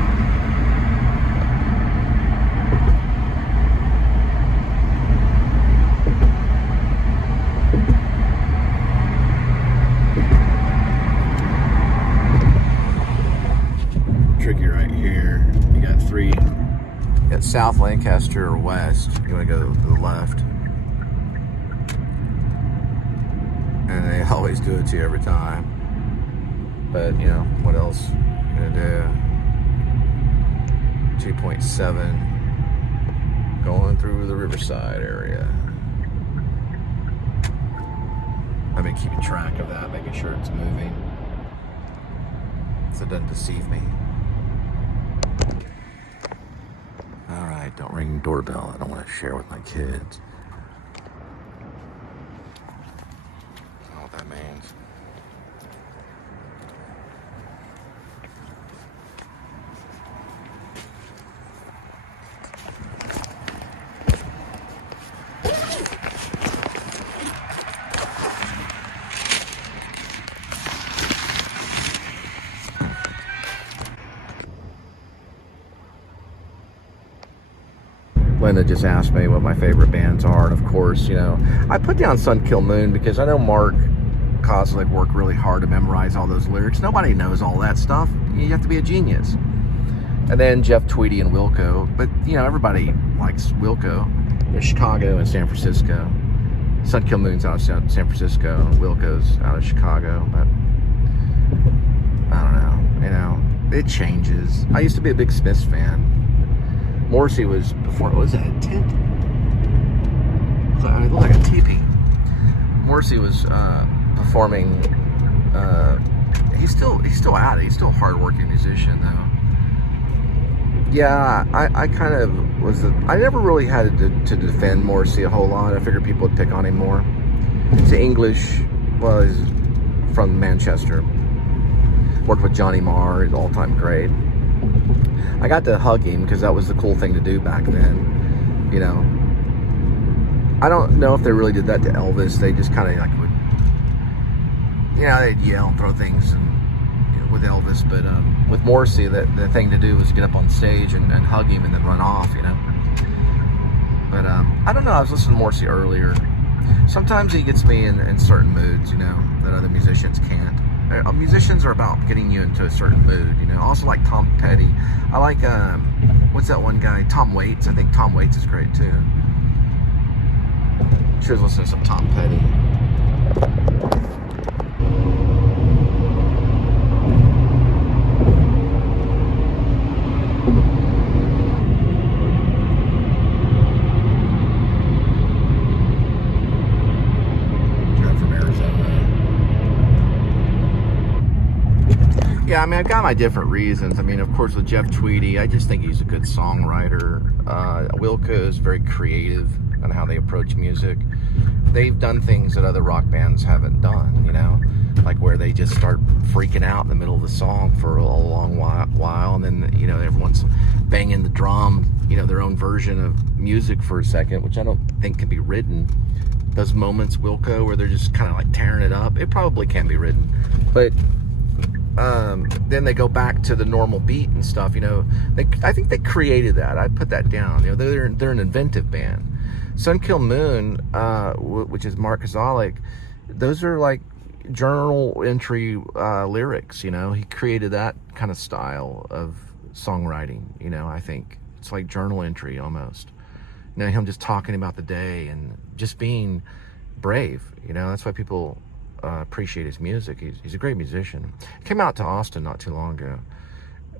Tricky right here. You got three. You got South Lancaster or West. You want to go to the left. And they always do it to you every time. But, you know, what else you gonna do? 2.7 going through the Riverside area. I've been keeping track of that, making sure it's moving so it doesn't deceive me. Alright, don't ring the doorbell. I don't want to share with my kids. I don't know what that means. Linda just asked me what my favorite bands are, and of course, you know, I put down Sun Kil Moon because I know Mark Kozlik worked really hard to memorize all those lyrics. Nobody knows all that stuff. You have to be a genius. And then Jeff Tweedy and Wilco, but you know, everybody likes Wilco. There's Chicago and San Francisco. Sun Kil Moon's out of San Francisco, Wilco's out of Chicago, but I don't know, you know, it changes. I used to be a big Smiths fan. Morrissey was before, what was that, a tent? It looked like a teepee. Morrissey was performing, he's still at it. He's still a hard-working musician, though. Yeah, I kind of was, I never really had to defend Morrissey a whole lot. I figured people would pick on him more. He's English, was from Manchester. Worked with Johnny Marr, his all-time great. I got to hug him because that was the cool thing to do back then, you know. I don't know if they really did that to Elvis. They just kind of like would, you know, they'd yell and throw things and, you know, with Elvis. But with Morrissey, the thing to do was get up on stage and hug him and then run off, you know. But I don't know. I was listening to Morrissey earlier. Sometimes he gets me in certain moods, you know, that other musicians can't. Musicians are about getting you into a certain mood, you know. Also like Tom Petty. I like, what's that one guy? Tom Waits. I think Tom Waits is great too. She was listening to some Tom Petty. Yeah, I mean, I've got my different reasons. I mean, of course, with Jeff Tweedy, I just think he's a good songwriter. Wilco is very creative on how they approach music. They've done things that other rock bands haven't done, you know, like where they just start freaking out in the middle of the song for a long while, and then, you know, everyone's banging the drum, you know, their own version of music for a second, which I don't think can be written. those moments, Wilco, where they're just kind of like tearing it up. It probably can be written, but then they go back to the normal beat and stuff. You know, I think they created that. I put that down. You know, they're an inventive band. Sun Kill Moon, which is Mark Kozalik, those are like journal entry lyrics. You know, he created that kind of style of songwriting. You know, I think it's like journal entry almost. You know, him just talking about the day and just being brave. You know, that's why people appreciate his music. He's a great musician. Came out to Austin not too long ago.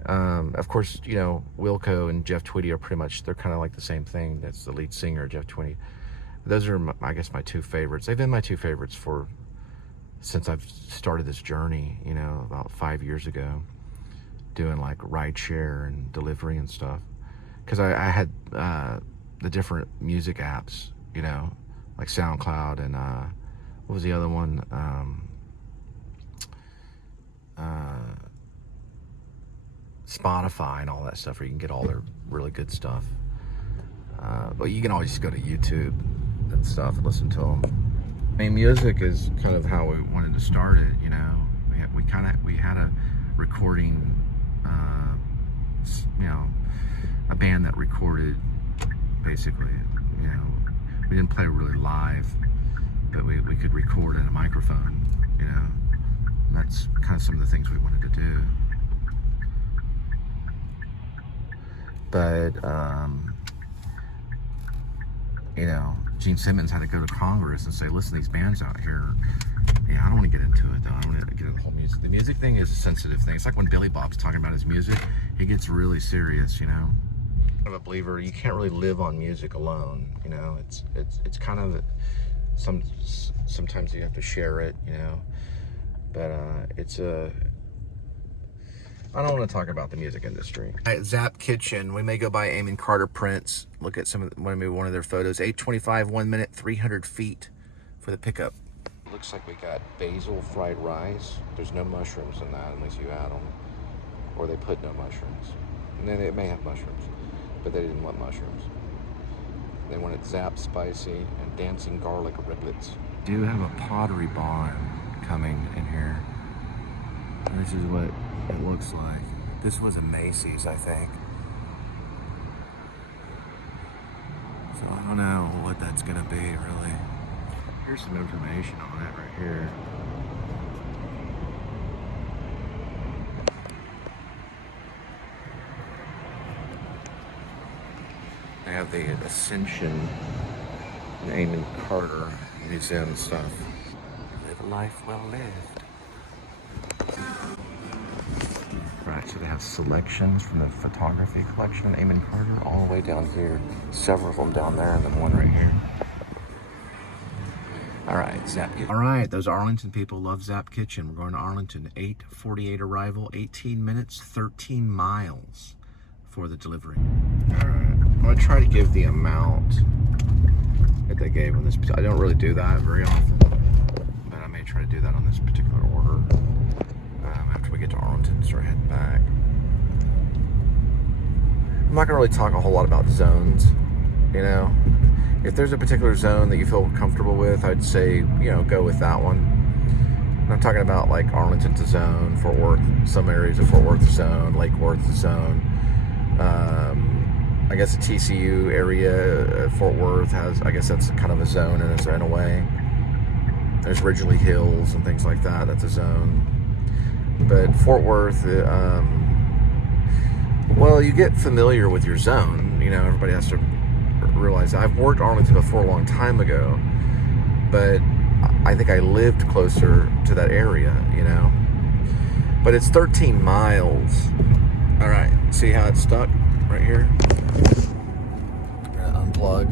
Of course, you know, Wilco and Jeff Tweedy are pretty much, they're kind of like the same thing. That's the lead singer, Jeff Tweedy. Those are, I guess, my two favorites. They've been my two favorites since I've started this journey, you know, about 5 years ago, doing like rideshare and delivery and stuff. Because I had the different music apps, you know, like SoundCloud and what was the other one? Spotify and all that stuff, where you can get all their really good stuff. But you can always just go to YouTube and stuff and listen to them. I mean, music is kind of how we wanted to start it, you know. We had a recording, you know, a band that recorded, basically, you know. We didn't play really live, but we could record in a microphone, you know. And that's kind of some of the things we wanted to do. But, you know, Gene Simmons had to go to Congress and say, listen, these bands out here, yeah, I don't want to get into it, though. I don't want to get into the whole music. The music thing is a sensitive thing. It's like when Billy Bob's talking about his music, he gets really serious, you know. I'm a believer, you can't really live on music alone, you know. It's kind of, sometimes you have to share it, you know. But I don't want to talk about the music industry. At Zap Kitchen, we may go by Eamon Carter prints, look at maybe one of their photos. 8:25, 1 minute, 300 feet for the pickup. Looks like we got basil fried rice. There's no mushrooms in that unless you add them, or they put no mushrooms. And then it may have mushrooms, but they didn't want mushrooms. They wanted Zap spicy and dancing garlic riblets. Do have a Pottery Barn coming in here. This is what it looks like. This was a Macy's, I think. So I don't know what that's gonna be, really. Here's some information on it right here. They have the Ascension and Eamon Carter Museum stuff. Live a life well lived. Right, so they have selections from the photography collection, Eamon Carter, all the way down here. Several of them down there, and then one right here. All right, Zap. All right, those Arlington people love Zap Kitchen. We're going to Arlington, 8:48 arrival, 18 minutes, 13 miles for the delivery. All right, I'm gonna try to give the amount that they gave on this. I don't really do that very often, but I may try to do that on this particular order. After we get to Arlington and start heading back. I'm not gonna really talk a whole lot about zones, you know. If there's a particular zone that you feel comfortable with, I'd say, you know, go with that one. I'm talking about like Arlington's a zone, Fort Worth, some areas of Fort Worth zone, Lake Worth zone. I guess the TCU area, Fort Worth has, I guess that's kind of a zone in a way. There's Ridgely Hills and things like that, that's a zone. But Fort Worth, well, you get familiar with your zone. You know, everybody has to realize that. I've worked Arlington before a long time ago, but I think I lived closer to that area, you know. But it's 13 miles. All right, see how it's stuck right here? I'm gonna unplug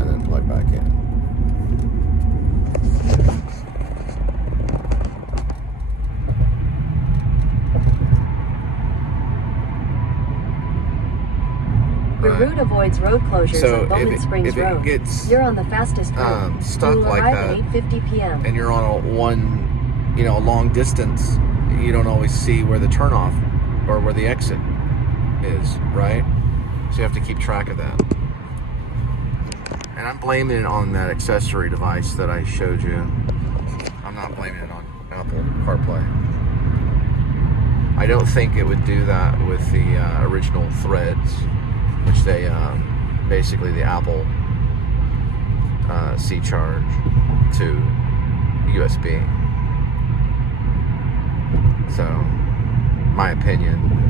and then plug back in. Your route avoids road closures So on Bowman Springs Road. If it gets You're on the fastest road. stuck You will like arrive that, at 8:50 p.m. and you're on a long distance, you don't always see where the turnoff or where the exit is, right? So you have to keep track of that. And I'm blaming it on that accessory device that I showed you. I'm not blaming it on Apple CarPlay. I don't think it would do that with the original Threads, which they basically the Apple C charge to USB. So, my opinion.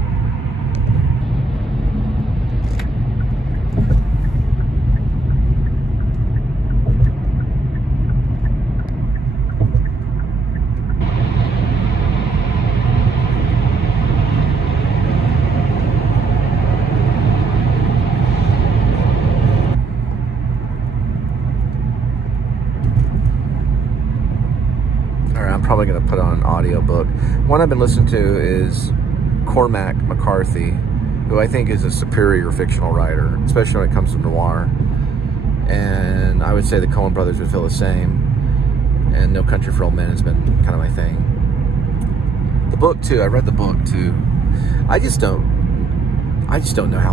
I'm probably going to put on an audiobook. One I've been listening to is Cormac McCarthy, who I think is a superior fictional writer, especially when it comes to noir. And I would say the Coen brothers would feel the same. And No Country for Old Men has been kind of my thing. The book too. I read the book too. I just don't know how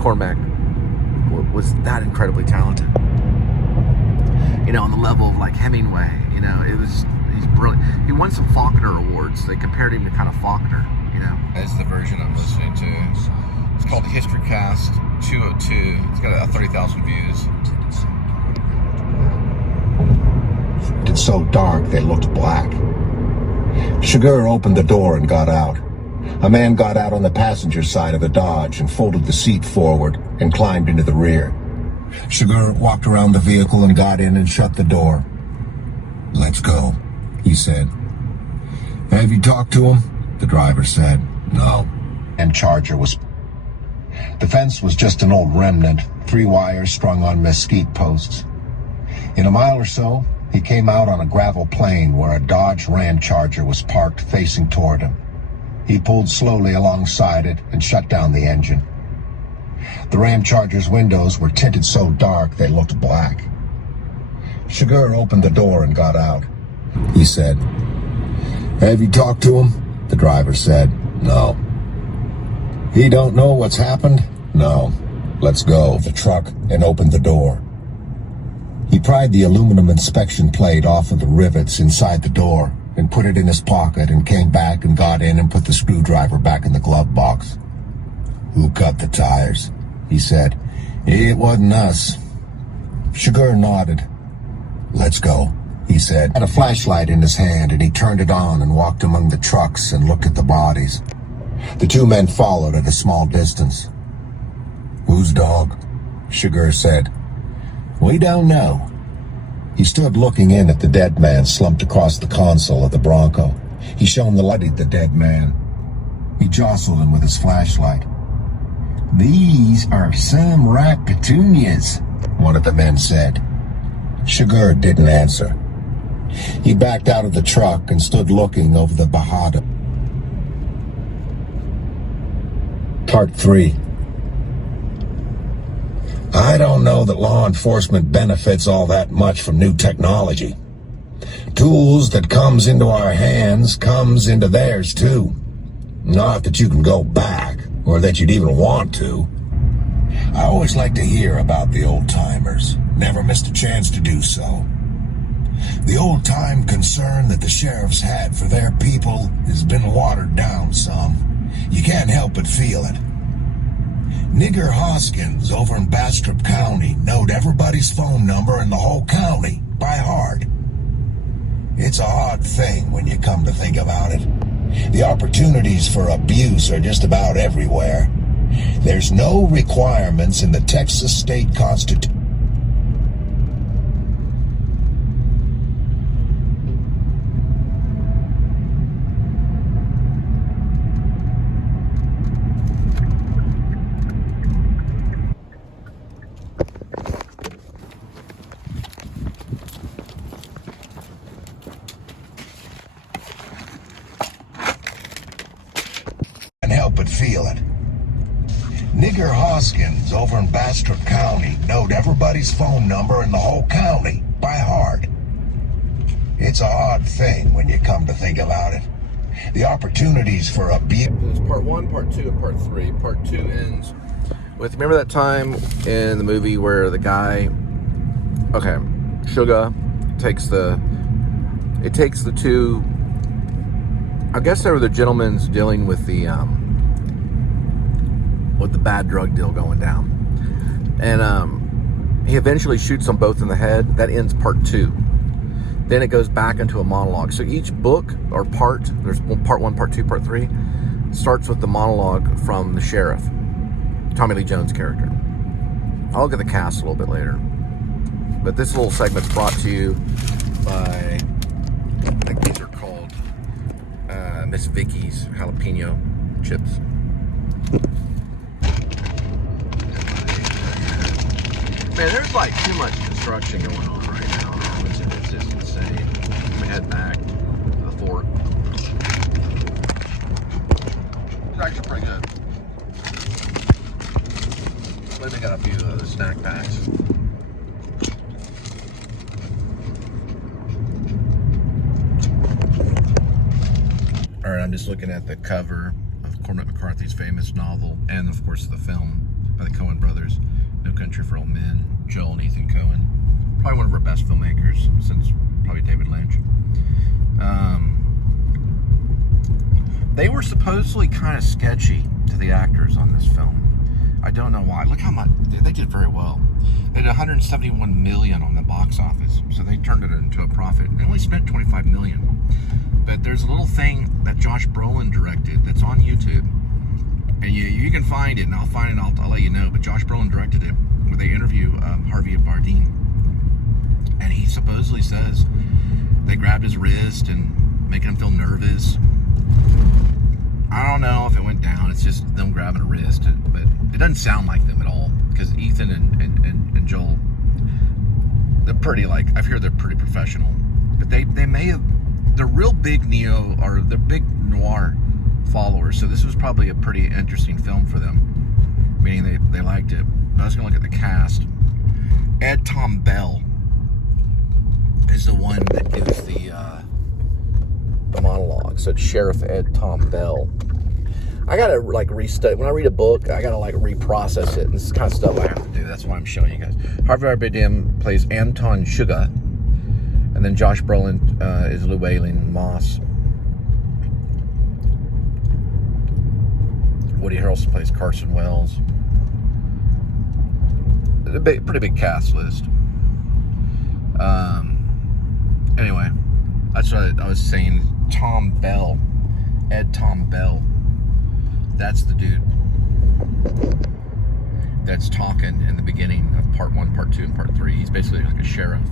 Cormac was that incredibly talented. You know, on the level of like Hemingway, you know, he's brilliant. He won some Faulkner Awards. They compared him to kind of Faulkner, you know. That's the version I'm listening to. It's called Historycast 202. It's got 30,000 views. It's so dark they looked black. Chigurh opened the door and got out. A man got out on the passenger side of the Dodge and folded the seat forward and climbed into the rear. Chigurh walked around the vehicle and got in and shut the door. "Let's go," he said. "Have you talked to him?" The driver said. "No." And Charger was... The fence was just an old remnant, 3 wires strung on mesquite posts. In a mile or so, he came out on a gravel plain where a Dodge Ram Charger was parked facing toward him. He pulled slowly alongside it and shut down the engine. The Ram Charger's windows were tinted so dark they looked black. Chigurh opened the door and got out. He said, "Have you talked to him?" The driver said, "No." "He don't know what's happened?" "No." "Let's go." The truck and opened the door. He pried the aluminum inspection plate off of the rivets inside the door and put it in his pocket and came back and got in and put the screwdriver back in the glove box. "Who cut the tires?" he said. "It wasn't us." Chigurh nodded. "Let's go," he said. He had a flashlight in his hand and he turned it on and walked among the trucks and looked at the bodies. The 2 men followed at a small distance. "Whose dog?" Chigurh said. "We don't know." He stood looking in at the dead man slumped across the console of the Bronco. He shone the light at the dead man. He jostled him with his flashlight. "These are some ripe petunias," one of the men said. Chigurh didn't answer. He backed out of the truck and stood looking over the Bajada. Part 3. I don't know that law enforcement benefits all that much from new technology. Tools that comes into our hands comes into theirs too. Not that you can go back, or that you'd even want to. I always like to hear about the old-timers. Never missed a chance to do so. The old-time concern that the sheriffs had for their people has been watered down some. You can't help but feel it. Nigger Hoskins over in Bastrop County knowed everybody's phone number in the whole county by heart. It's a odd thing when you come to think about it. The opportunities for abuse are just about everywhere. There's no requirements in the Texas State Constitution. Help but feel it. Nigger Hoskins over in Bastrop County knowed everybody's phone number in the whole county by heart. It's a odd thing when you come to think about it. The opportunities for abuse. There's part 1, part 2, and part 3. Part 2 ends remember that time in the movie where the guy, Sugar takes the two, I guess they were the gentlemen dealing with the bad drug deal going down. And he eventually shoots them both in the head. That ends part 2. Then it goes back into a monologue. So each book or part, there's part 1, part 2, part 3, starts with the monologue from the sheriff, Tommy Lee Jones' character. I'll look at the cast a little bit later. But this little segment's brought to you by, I think these are called Miss Vicky's jalapeno chips. Man, there's like too much construction going on right now. It's just insane. I'm gonna head back to the fort. It's actually pretty good. Then they got a few of the snack packs. All right, I'm just looking at the cover of Cormac McCarthy's famous novel, and of course the film by the Coen brothers, No Country for Old Men. Joel and Ethan Coen, probably one of our best filmmakers since probably David Lynch. They were supposedly kind of sketchy to the actors on this film. I don't know why. Look how much they did very well. They did 171 million on the box office, so they turned it into a profit. They only spent 25 million. But there's a little thing that Josh Brolin directed that's on YouTube, and you can find it, and I'll find it. I'll let you know. But Josh Brolin directed it, where they interview Harvey Bardem, and he supposedly says they grabbed his wrist and making him feel nervous. I don't know if it went down. It's just them grabbing a wrist, but it doesn't sound like them at all, because Ethan and Joel, they're pretty, like, I've heard they're pretty professional, but they may have, they're real big neo, or they're big noir followers, so this was probably a pretty interesting film for them, meaning they liked it. But I was going to look at the cast. Ed Tom Bell is the one that gives the monologue. So it's Sheriff Ed Tom Bell. I gotta like restudy. When I read a book, I gotta like reprocess it. And this is the kind of stuff I have to do. That's why I'm showing you guys. Harvey Bardem plays Anton Sugar, and then Josh Brolin is Llewellyn Moss. Woody Harrelson plays Carson Wells. Pretty big cast list. Anyway, that's what I was saying. Tom Bell, Ed Tom Bell. That's the dude that's talking in the beginning of part 1, part 2, and part 3. He's basically like a sheriff.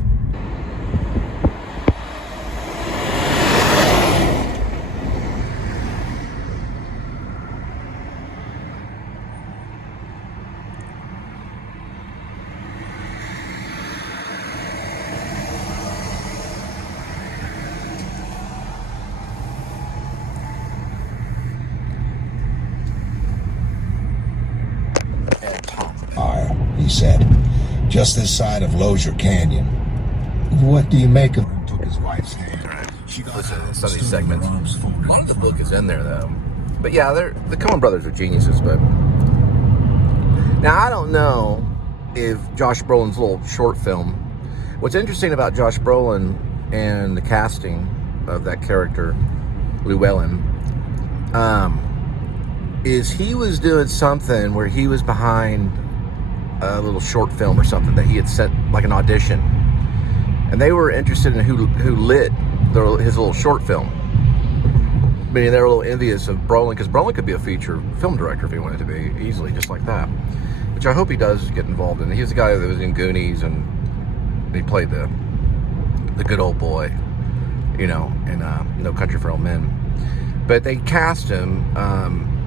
He said, just this side of Lozier Canyon. What do you make of him? Took his wife's hand. Right. Listen to some of these segments. A lot of the book is in there, though. But yeah, the Coen brothers are geniuses. But now I don't know if Josh Brolin's little short film. What's interesting about Josh Brolin and the casting of that character, Llewellyn, is he was doing something where he was behind a little short film or something that he had sent, like an audition, and they were interested in who lit his little short film. Meaning they were a little envious of Brolin, because Brolin could be a feature film director if he wanted to be, easily, just like that. Which I hope he does get involved in. He's the guy that was in Goonies, and he played the good old boy, you know, in No Country for Old Men. But they cast him.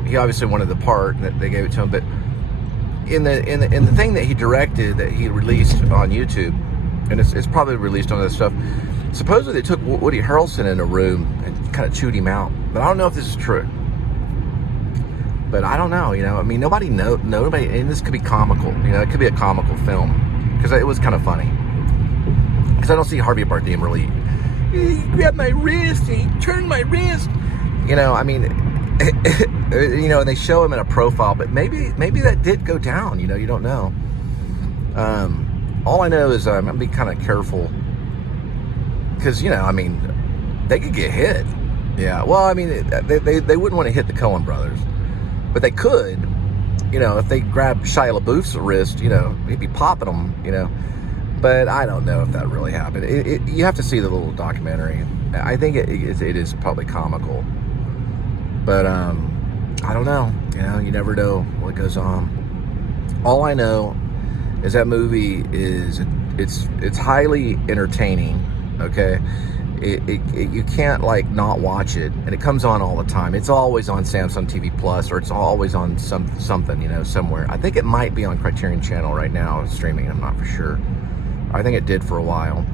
He obviously wanted the part, and they gave it to him. But in the thing that he directed, that he released on YouTube, and it's probably released on other stuff, supposedly they took Woody Harrelson in a room and kind of chewed him out. But I don't know if this is true. But I don't know, you know. I mean, nobody, and this could be comical. You know, it could be a comical film, because it was kind of funny. Because I don't see Harvey Bardem really, he grabbed my wrist, he turned my wrist. You know, I mean, You know, and they show him in a profile, but maybe that did go down. You know, you don't know. All I know is I'm gonna be kind of careful because, you know, I mean, they could get hit. Yeah. Well, I mean, they wouldn't want to hit the Coen brothers, but they could. You know, if they grab Shia LaBeouf's wrist, you know, he'd be popping them. You know, but I don't know if that really happened. You have to see the little documentary. I think it is probably comical, but I don't know. You know, you never know what goes on. All I know is that movie is it's highly entertaining. Okay, you can't like not watch it, and it comes on all the time. It's always on Samsung TV Plus, or it's always on something, you know, somewhere. I think it might be on Criterion Channel right now streaming. I'm not for sure. I think it did for a while,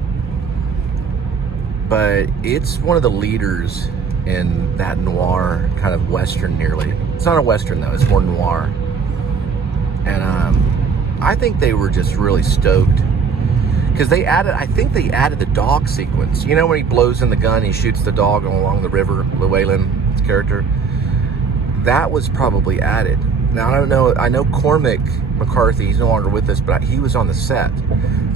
but it's one of the leaders in that noir kind of Western. Nearly, it's not a Western though. It's more noir, and I think they were just really stoked. Because I think they added the dog sequence. You know when he blows in the gun, he shoots the dog along the river, Llewellyn's character? That was probably added. Now, I don't know, I know Cormac McCarthy, he's no longer with us, but he was on the set.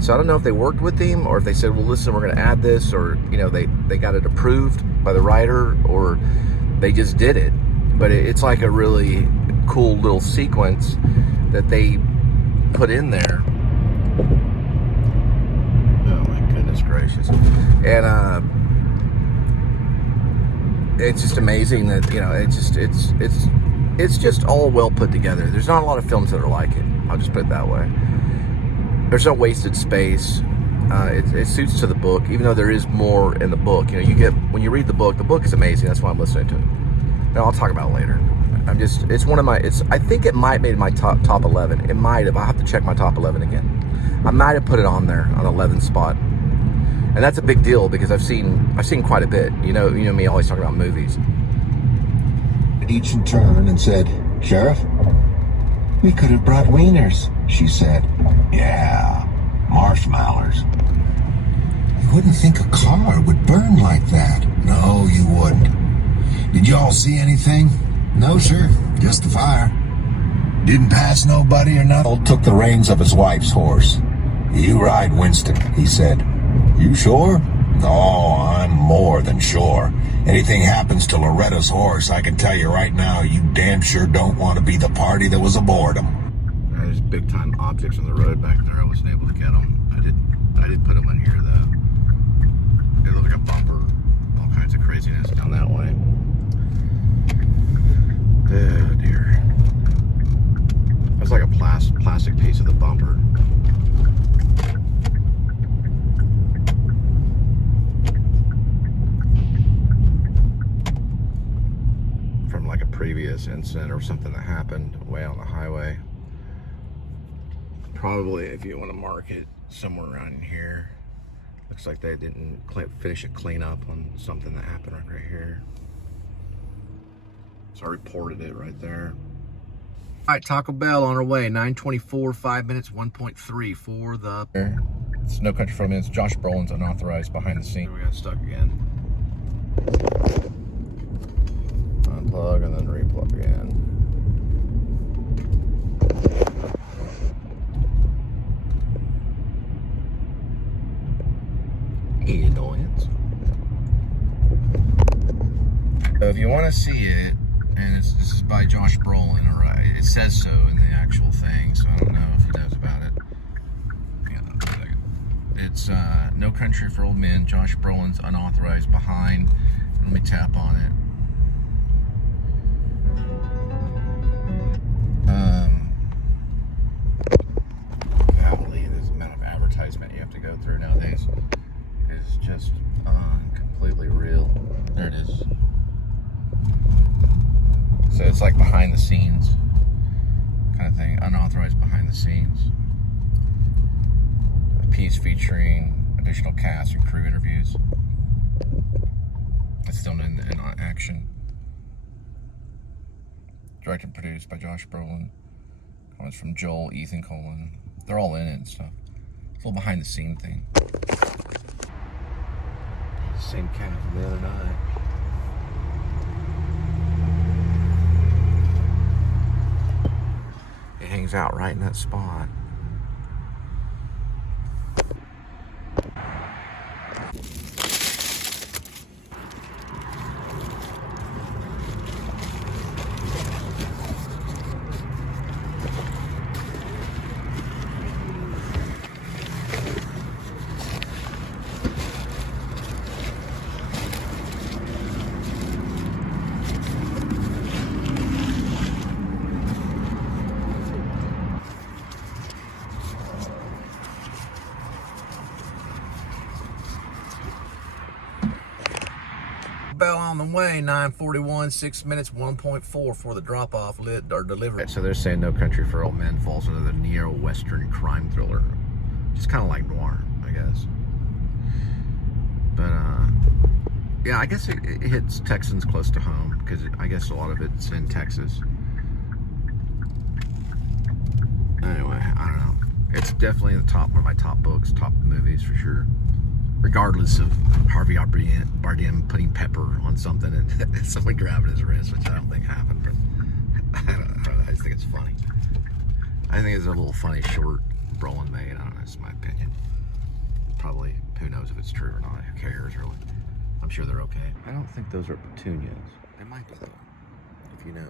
So I don't know if they worked with him, or if they said, well, listen, we're gonna add this, or, you know, they got it approved by the writer, or they just did it. But it's like a really cool little sequence that they put in there. Gracious. And it's just amazing that, you know, it's just all well put together. There's not a lot of films that are like it. I'll just put it that way. There's no wasted space. It suits to the book, even though there is more in the book. You know, when you read the book is amazing. That's why I'm listening to it. Now I'll talk about it later. It's one of my, I think it might made my top 11. It might have. I'll have to check my top 11 again. I might have put it on there on 11th spot. And that's a big deal because I've seen quite a bit. You know me always talking about movies. Each in turn and said, "Sheriff, we could have brought wieners," she said. "Yeah, marshmallows." You wouldn't think a car would burn like that. No, you wouldn't. Did y'all see anything? No, sir, just the fire. Didn't pass nobody or nothing? Old took the reins of his wife's horse. "You ride Winston," he said. "You sure?" "Oh, I'm more than sure. Anything happens to Loretta's horse, I can tell you right now, you damn sure don't want to be the party that was aboard him." There's big time objects on the road back there. I wasn't able to get them. I did put them in here though. It looked like a bumper. All kinds of craziness down that way. Oh dear. That's like a plastic piece of the bumper. From like a previous incident or something that happened way on the highway. Probably, if you want to mark it, somewhere around here. Looks like they didn't finish a cleanup on something that happened right here. So I reported it right there. All right, Taco Bell on our way. 9:24, 5 minutes, 1.3 for the... It's No Country for Old Men. It's Josh Brolin's unauthorized behind the scenes. We got stuck again. Unplug and then replug again. Hey, annoyance. So if you want to see it, and this is by Josh Brolin, all right? It says so in the actual thing, so I don't know if he knows about it. Yeah, one second. It's No Country for Old Men, Josh Brolin's unauthorized behind. Let me tap on it. Golly, this amount of advertisement you have to go through nowadays is just completely real. There it is. So it's like behind the scenes kind of thing, unauthorized behind the scenes. A piece featuring additional cast and crew interviews. It's still in action. Directed and produced by Josh Brolin. Comments from Joel, Ethan Cohen. They're all in it and stuff. It's a little behind the scene thing. Same cat from the other night. hangs out right in that spot. Bell on the way, 9:41, 6 minutes, 1.4 for the drop-off or delivery. So they're saying No Country for Old Men falls into the neo-western crime thriller. Just kind of like noir, I guess. But, yeah, I guess it hits Texans close to home, because I guess a lot of it's in Texas. Anyway, I don't know. It's definitely the top, one of my top books, top movies for sure. Regardless of Harvey Bardem putting pepper on something and someone grabbing his wrist, which I don't think happened, but I don't know, I just think it's funny. I think it's a little funny short Brolin made. I don't know, it's my opinion. Probably, who knows if it's true or not, who cares really. I'm sure they're okay. I don't think those are petunias. They might be though, if you know.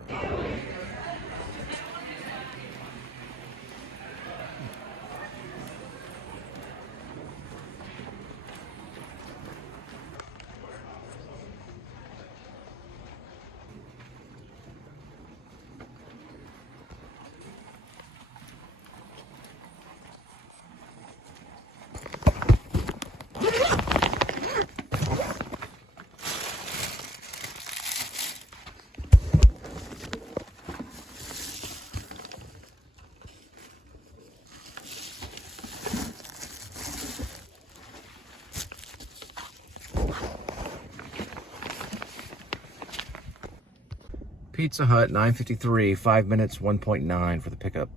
Pizza Hut, 9:53, 5 minutes, 1.9 for the pickup.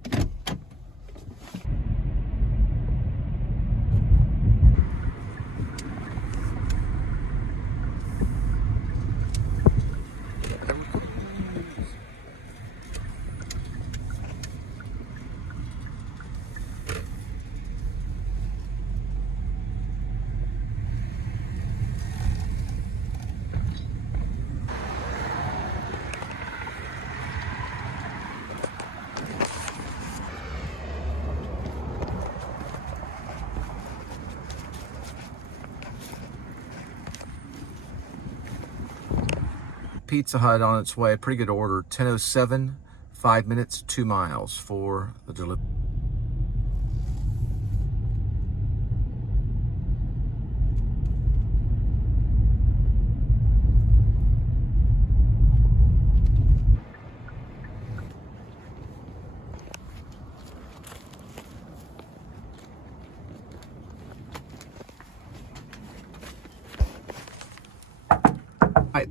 Pizza Hut on its way, pretty good order. 10:07, 5 minutes, 2 miles for the delivery.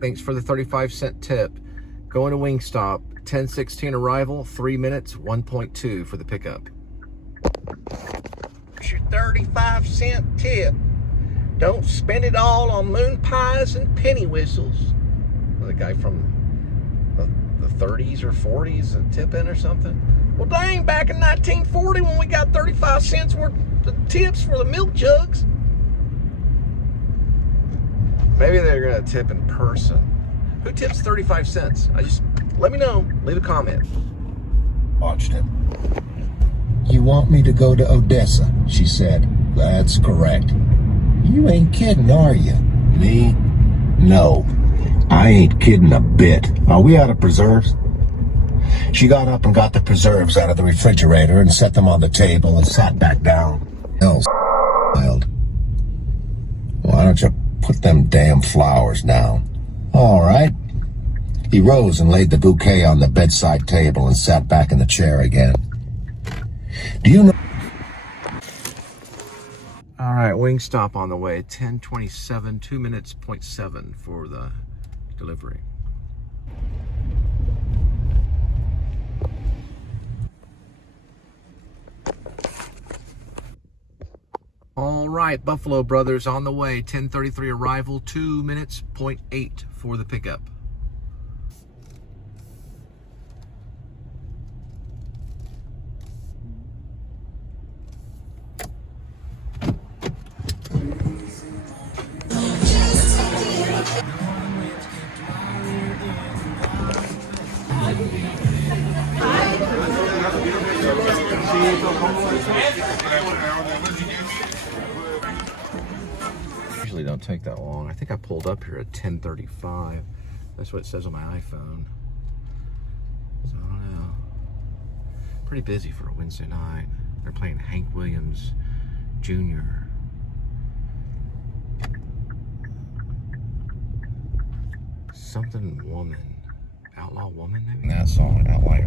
Thanks for the 35-cent tip. Going to Wingstop, 10:16 arrival, 3 minutes, 1.2 for the pickup. It's your 35-cent tip. Don't spend it all on moon pies and penny whistles. The guy from the 30s or 40s a tip in or something. Well, dang, back in 1940 when we got 35 cents worth of tips for the milk jugs. Maybe they're gonna tip in person. Who tips 35 cents? Let me know, leave a comment. Watched him. You want me to go to Odessa? She said. That's correct. You ain't kidding, are you? Me? No. I ain't kidding a bit. Are we out of preserves? She got up and got the preserves out of the refrigerator and set them on the table and sat back down. Else smiled. Why don't you put them damn flowers down? All right. He rose and laid the bouquet on the bedside table and sat back in the chair again. Do you know? All right, Wingstop on the way, 10:27, 2 minutes, 0.7 for the delivery. All right, Buffalo Brothers on the way, 10:33 arrival, 2 minutes, 0.8 for the pickup. usually don't take that long. I think I pulled up here at 10:35. That's what it says on my iPhone. So I don't know. Pretty busy for a Wednesday night. They're playing Hank Williams Jr. Something Woman. Outlaw Woman, maybe? That song, Outlaw,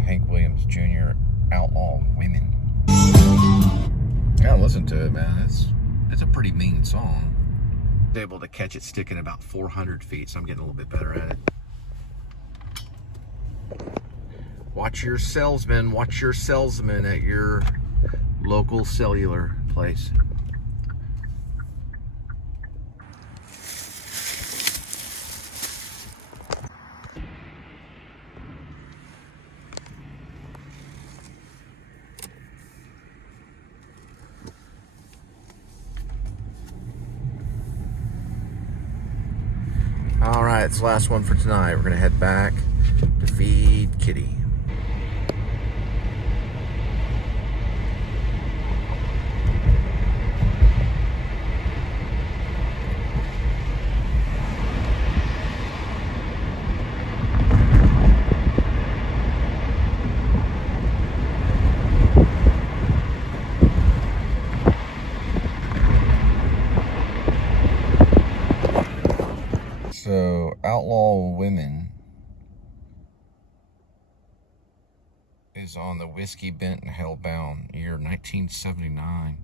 Hank Williams Jr. Outlaw Women. I gotta listen to it, man. It's a pretty mean song. I was able to catch it sticking about 400 feet, so I'm getting a little bit better at it. Watch your salesman at your local cellular place. All right, it's the last one for tonight. We're gonna head back to feed Kitty. So, Outlaw Women is on the Whiskey Bent and Hellbound, year 1979.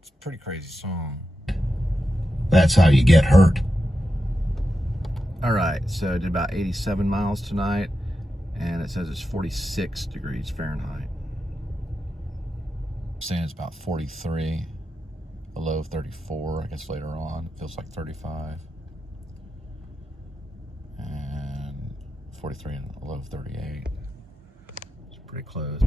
It's a pretty crazy song. That's how you get hurt. All right, so I did about 87 miles tonight, and it says it's 46 degrees Fahrenheit. I'm saying it's about 43. A low of 34, I guess later on. It feels like 35. And 43 and a low of 38. It's pretty close.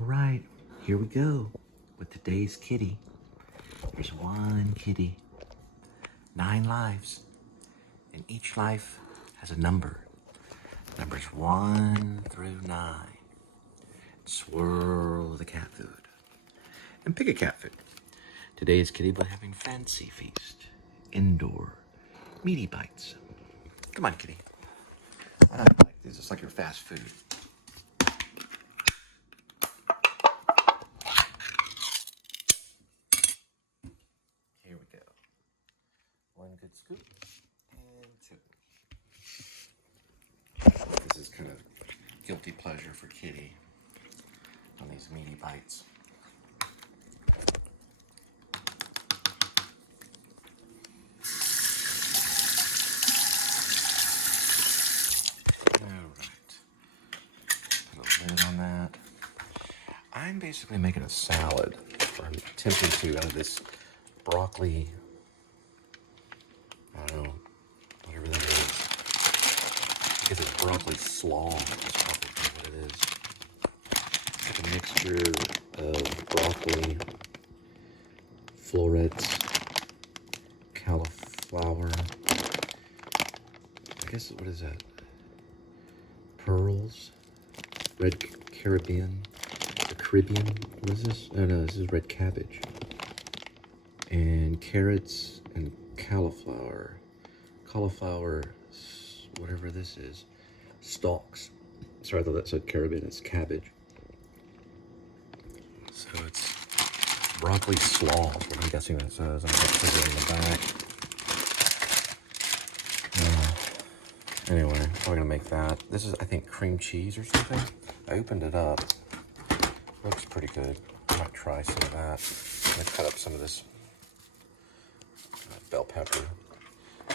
Right, here we go with today's kitty. There's one kitty, 9 lives, and each life has a number. Numbers 1 through 9. Swirl the cat food and pick a cat food. Today's kitty by having Fancy Feast, indoor, meaty bites. Come on, kitty. I don't like these. It's like your fast food. Here we go. 1 good scoop and 2. This is kind of guilty pleasure for Kitty on these meaty bites. Alright. Put a lid on that. I'm basically making a salad. I'm attempting to out of this broccoli, I don't know, whatever that is. I guess it's broccoli slaw. That's probably what it is. It's like a mixture of broccoli, florets, cauliflower. I guess, what is that? Pearls, red Caribbean, or Caribbean. What is this? Oh no, this is red cabbage. And carrots and cauliflower, whatever this is, stalks. Sorry, I thought that said Caribbean, it's cabbage. So it's broccoli slaw, is what I'm guessing that says. I'm going to put it in the back. Anyway, I'm probably going to make that. This is, I think, cream cheese or something. I opened it up. Looks pretty good. I might try some of that. I'm going to cut up some of this bell pepper.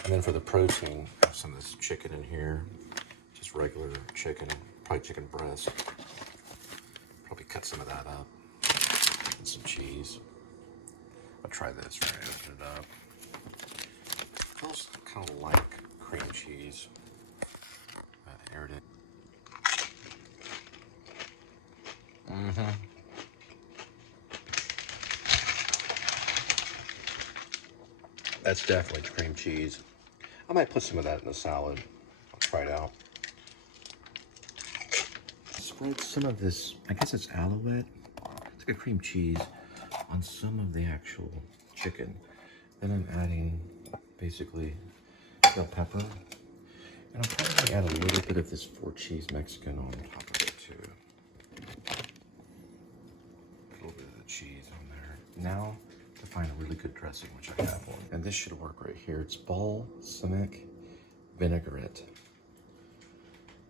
And then for the protein, I have some of this chicken in here. Just regular chicken, probably chicken breast. Probably cut some of that up. And some cheese. I'll try this, right? Open it up. It feels kind of like cream cheese. There it is. That's definitely cream cheese. I might put some of that in the salad. I'll try it out. Spread some of this, I guess it's alouette. It's like a cream cheese on some of the actual chicken. Then I'm adding basically bell pepper. And I'll probably add a little bit of this 4-cheese Mexican on top of it too. A little bit of the cheese on there. Now to find a really good dressing, which I have one. And this should work right here. It's balsamic vinaigrette.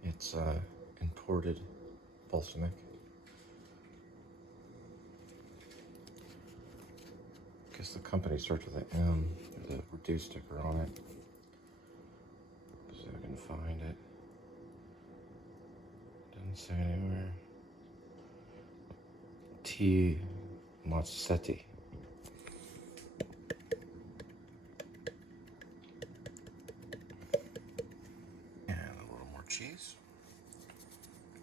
It's imported balsamic. I guess the company starts with an M. There's a reduced sticker on it. See if I can find it. Doesn't say anywhere. T. Mazzetti. And a little more cheese.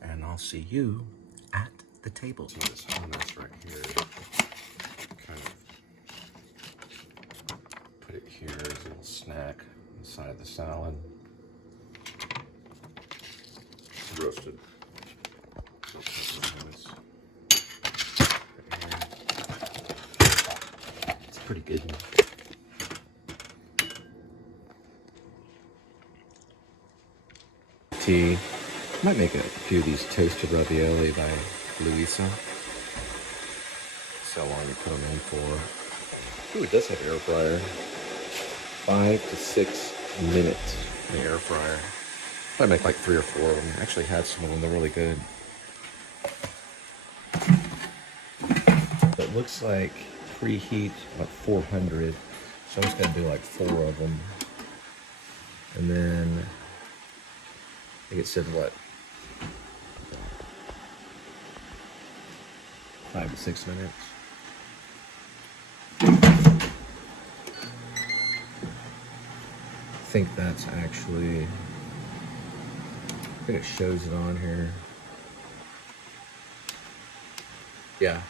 And I'll see you at the table. See this hummus right here. Kind of put it here as a little snack inside the salad. Roasted. It's pretty good. Tea. Might make a few of these toasted ravioli by Luisa. So long you put them in for. Ooh, it does have air fryer. 5 to 6 minutes in the air fryer. I make like 3 or 4 of them. I actually had some of them, they're really good. It looks like preheat like 400. So I'm just gonna do like 4 of them. And then, I think it said what? 5 to 6 minutes. I think that's actually, I think it shows it on here. Yeah.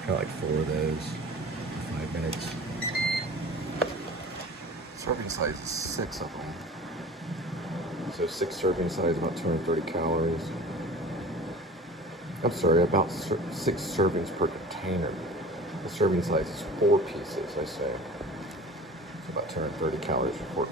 Kind of like 4 of those, 5 minutes. Serving size is 6 of them. So 6 serving size, about 230 calories. I'm sorry, about 6 servings per container. The serving size is 4 pieces, I say. So about 230 calories per pork.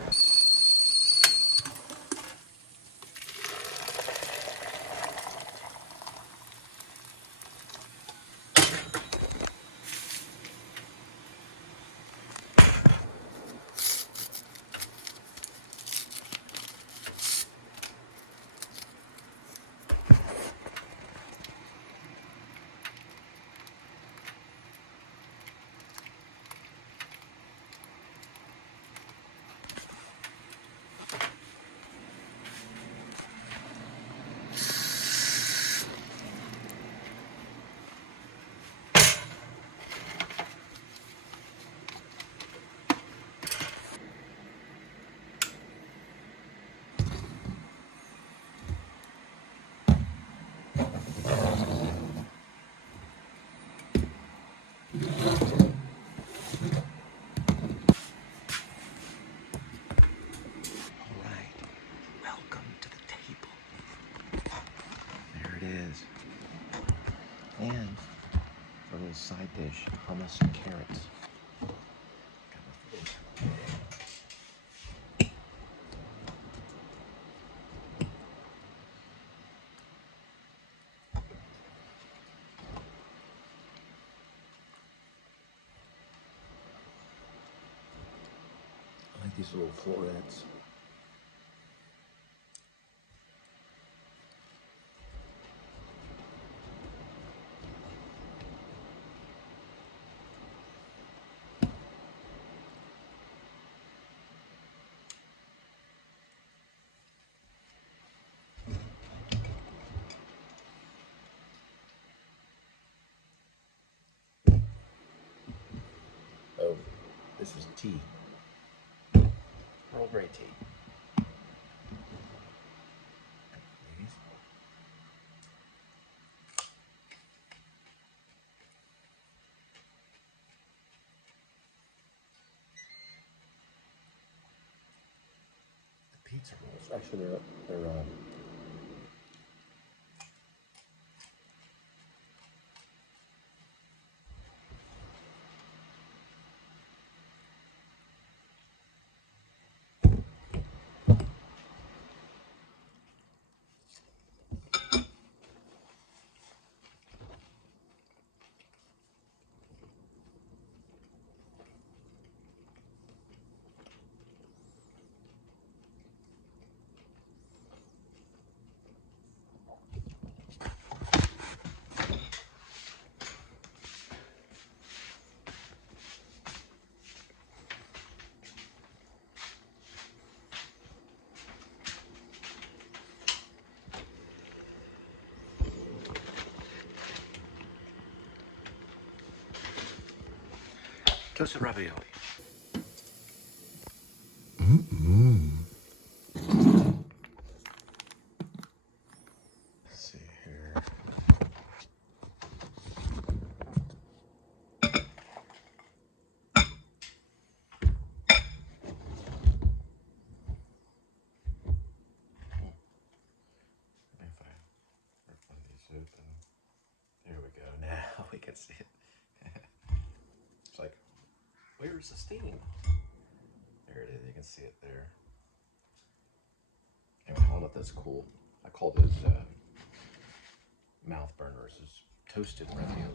And for a little side dish, hummus and carrots. I like these little florets. This is tea. Earl Grey tea. The pizza rolls. Actually, they're toasted ravioli. Let's see here. If I rip one of these open, there we go. Now we can see it. It's like, where's the steam? There it is. You can see it there. Anyway, I don't know if that's cool. I call those mouth burners. Is toasted ravioli.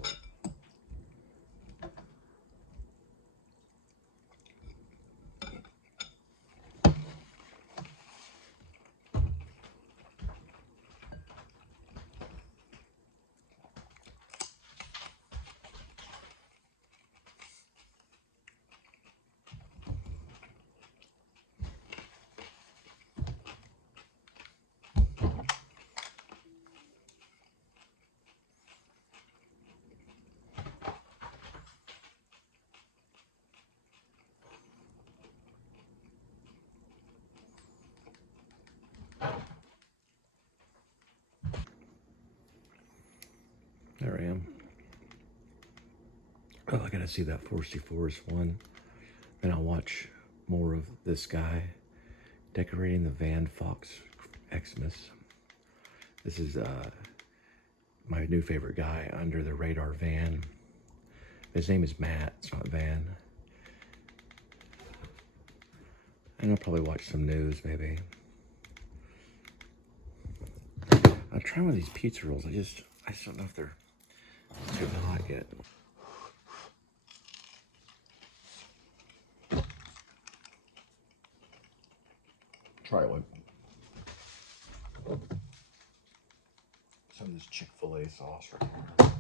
There I am. Oh, I gotta see that 4C4's one. And I'll watch more of this guy decorating the Van Fox Xmas. This is my new favorite guy, Under the Radar Van. His name is Matt, it's not Van. And I'll probably watch some news, maybe. I'll try one of these pizza rolls. I just don't know if they're too hot yet. Try one. Some of this Chick-fil-A sauce right here.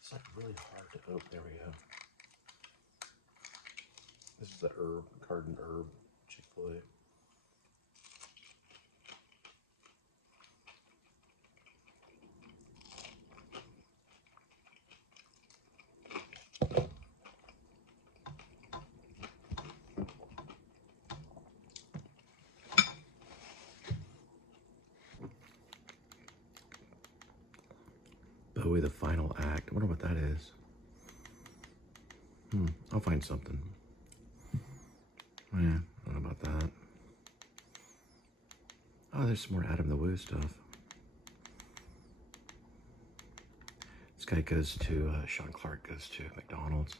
It's like really hard to open. There we go. This is the garden herb Chick-fil-A. Bowie, the final act. I wonder what that is. I'll find something. Oh, yeah, I don't know about that. Oh, there's some more Adam the Woo stuff. This guy goes to, Sean Clark goes to McDonald's.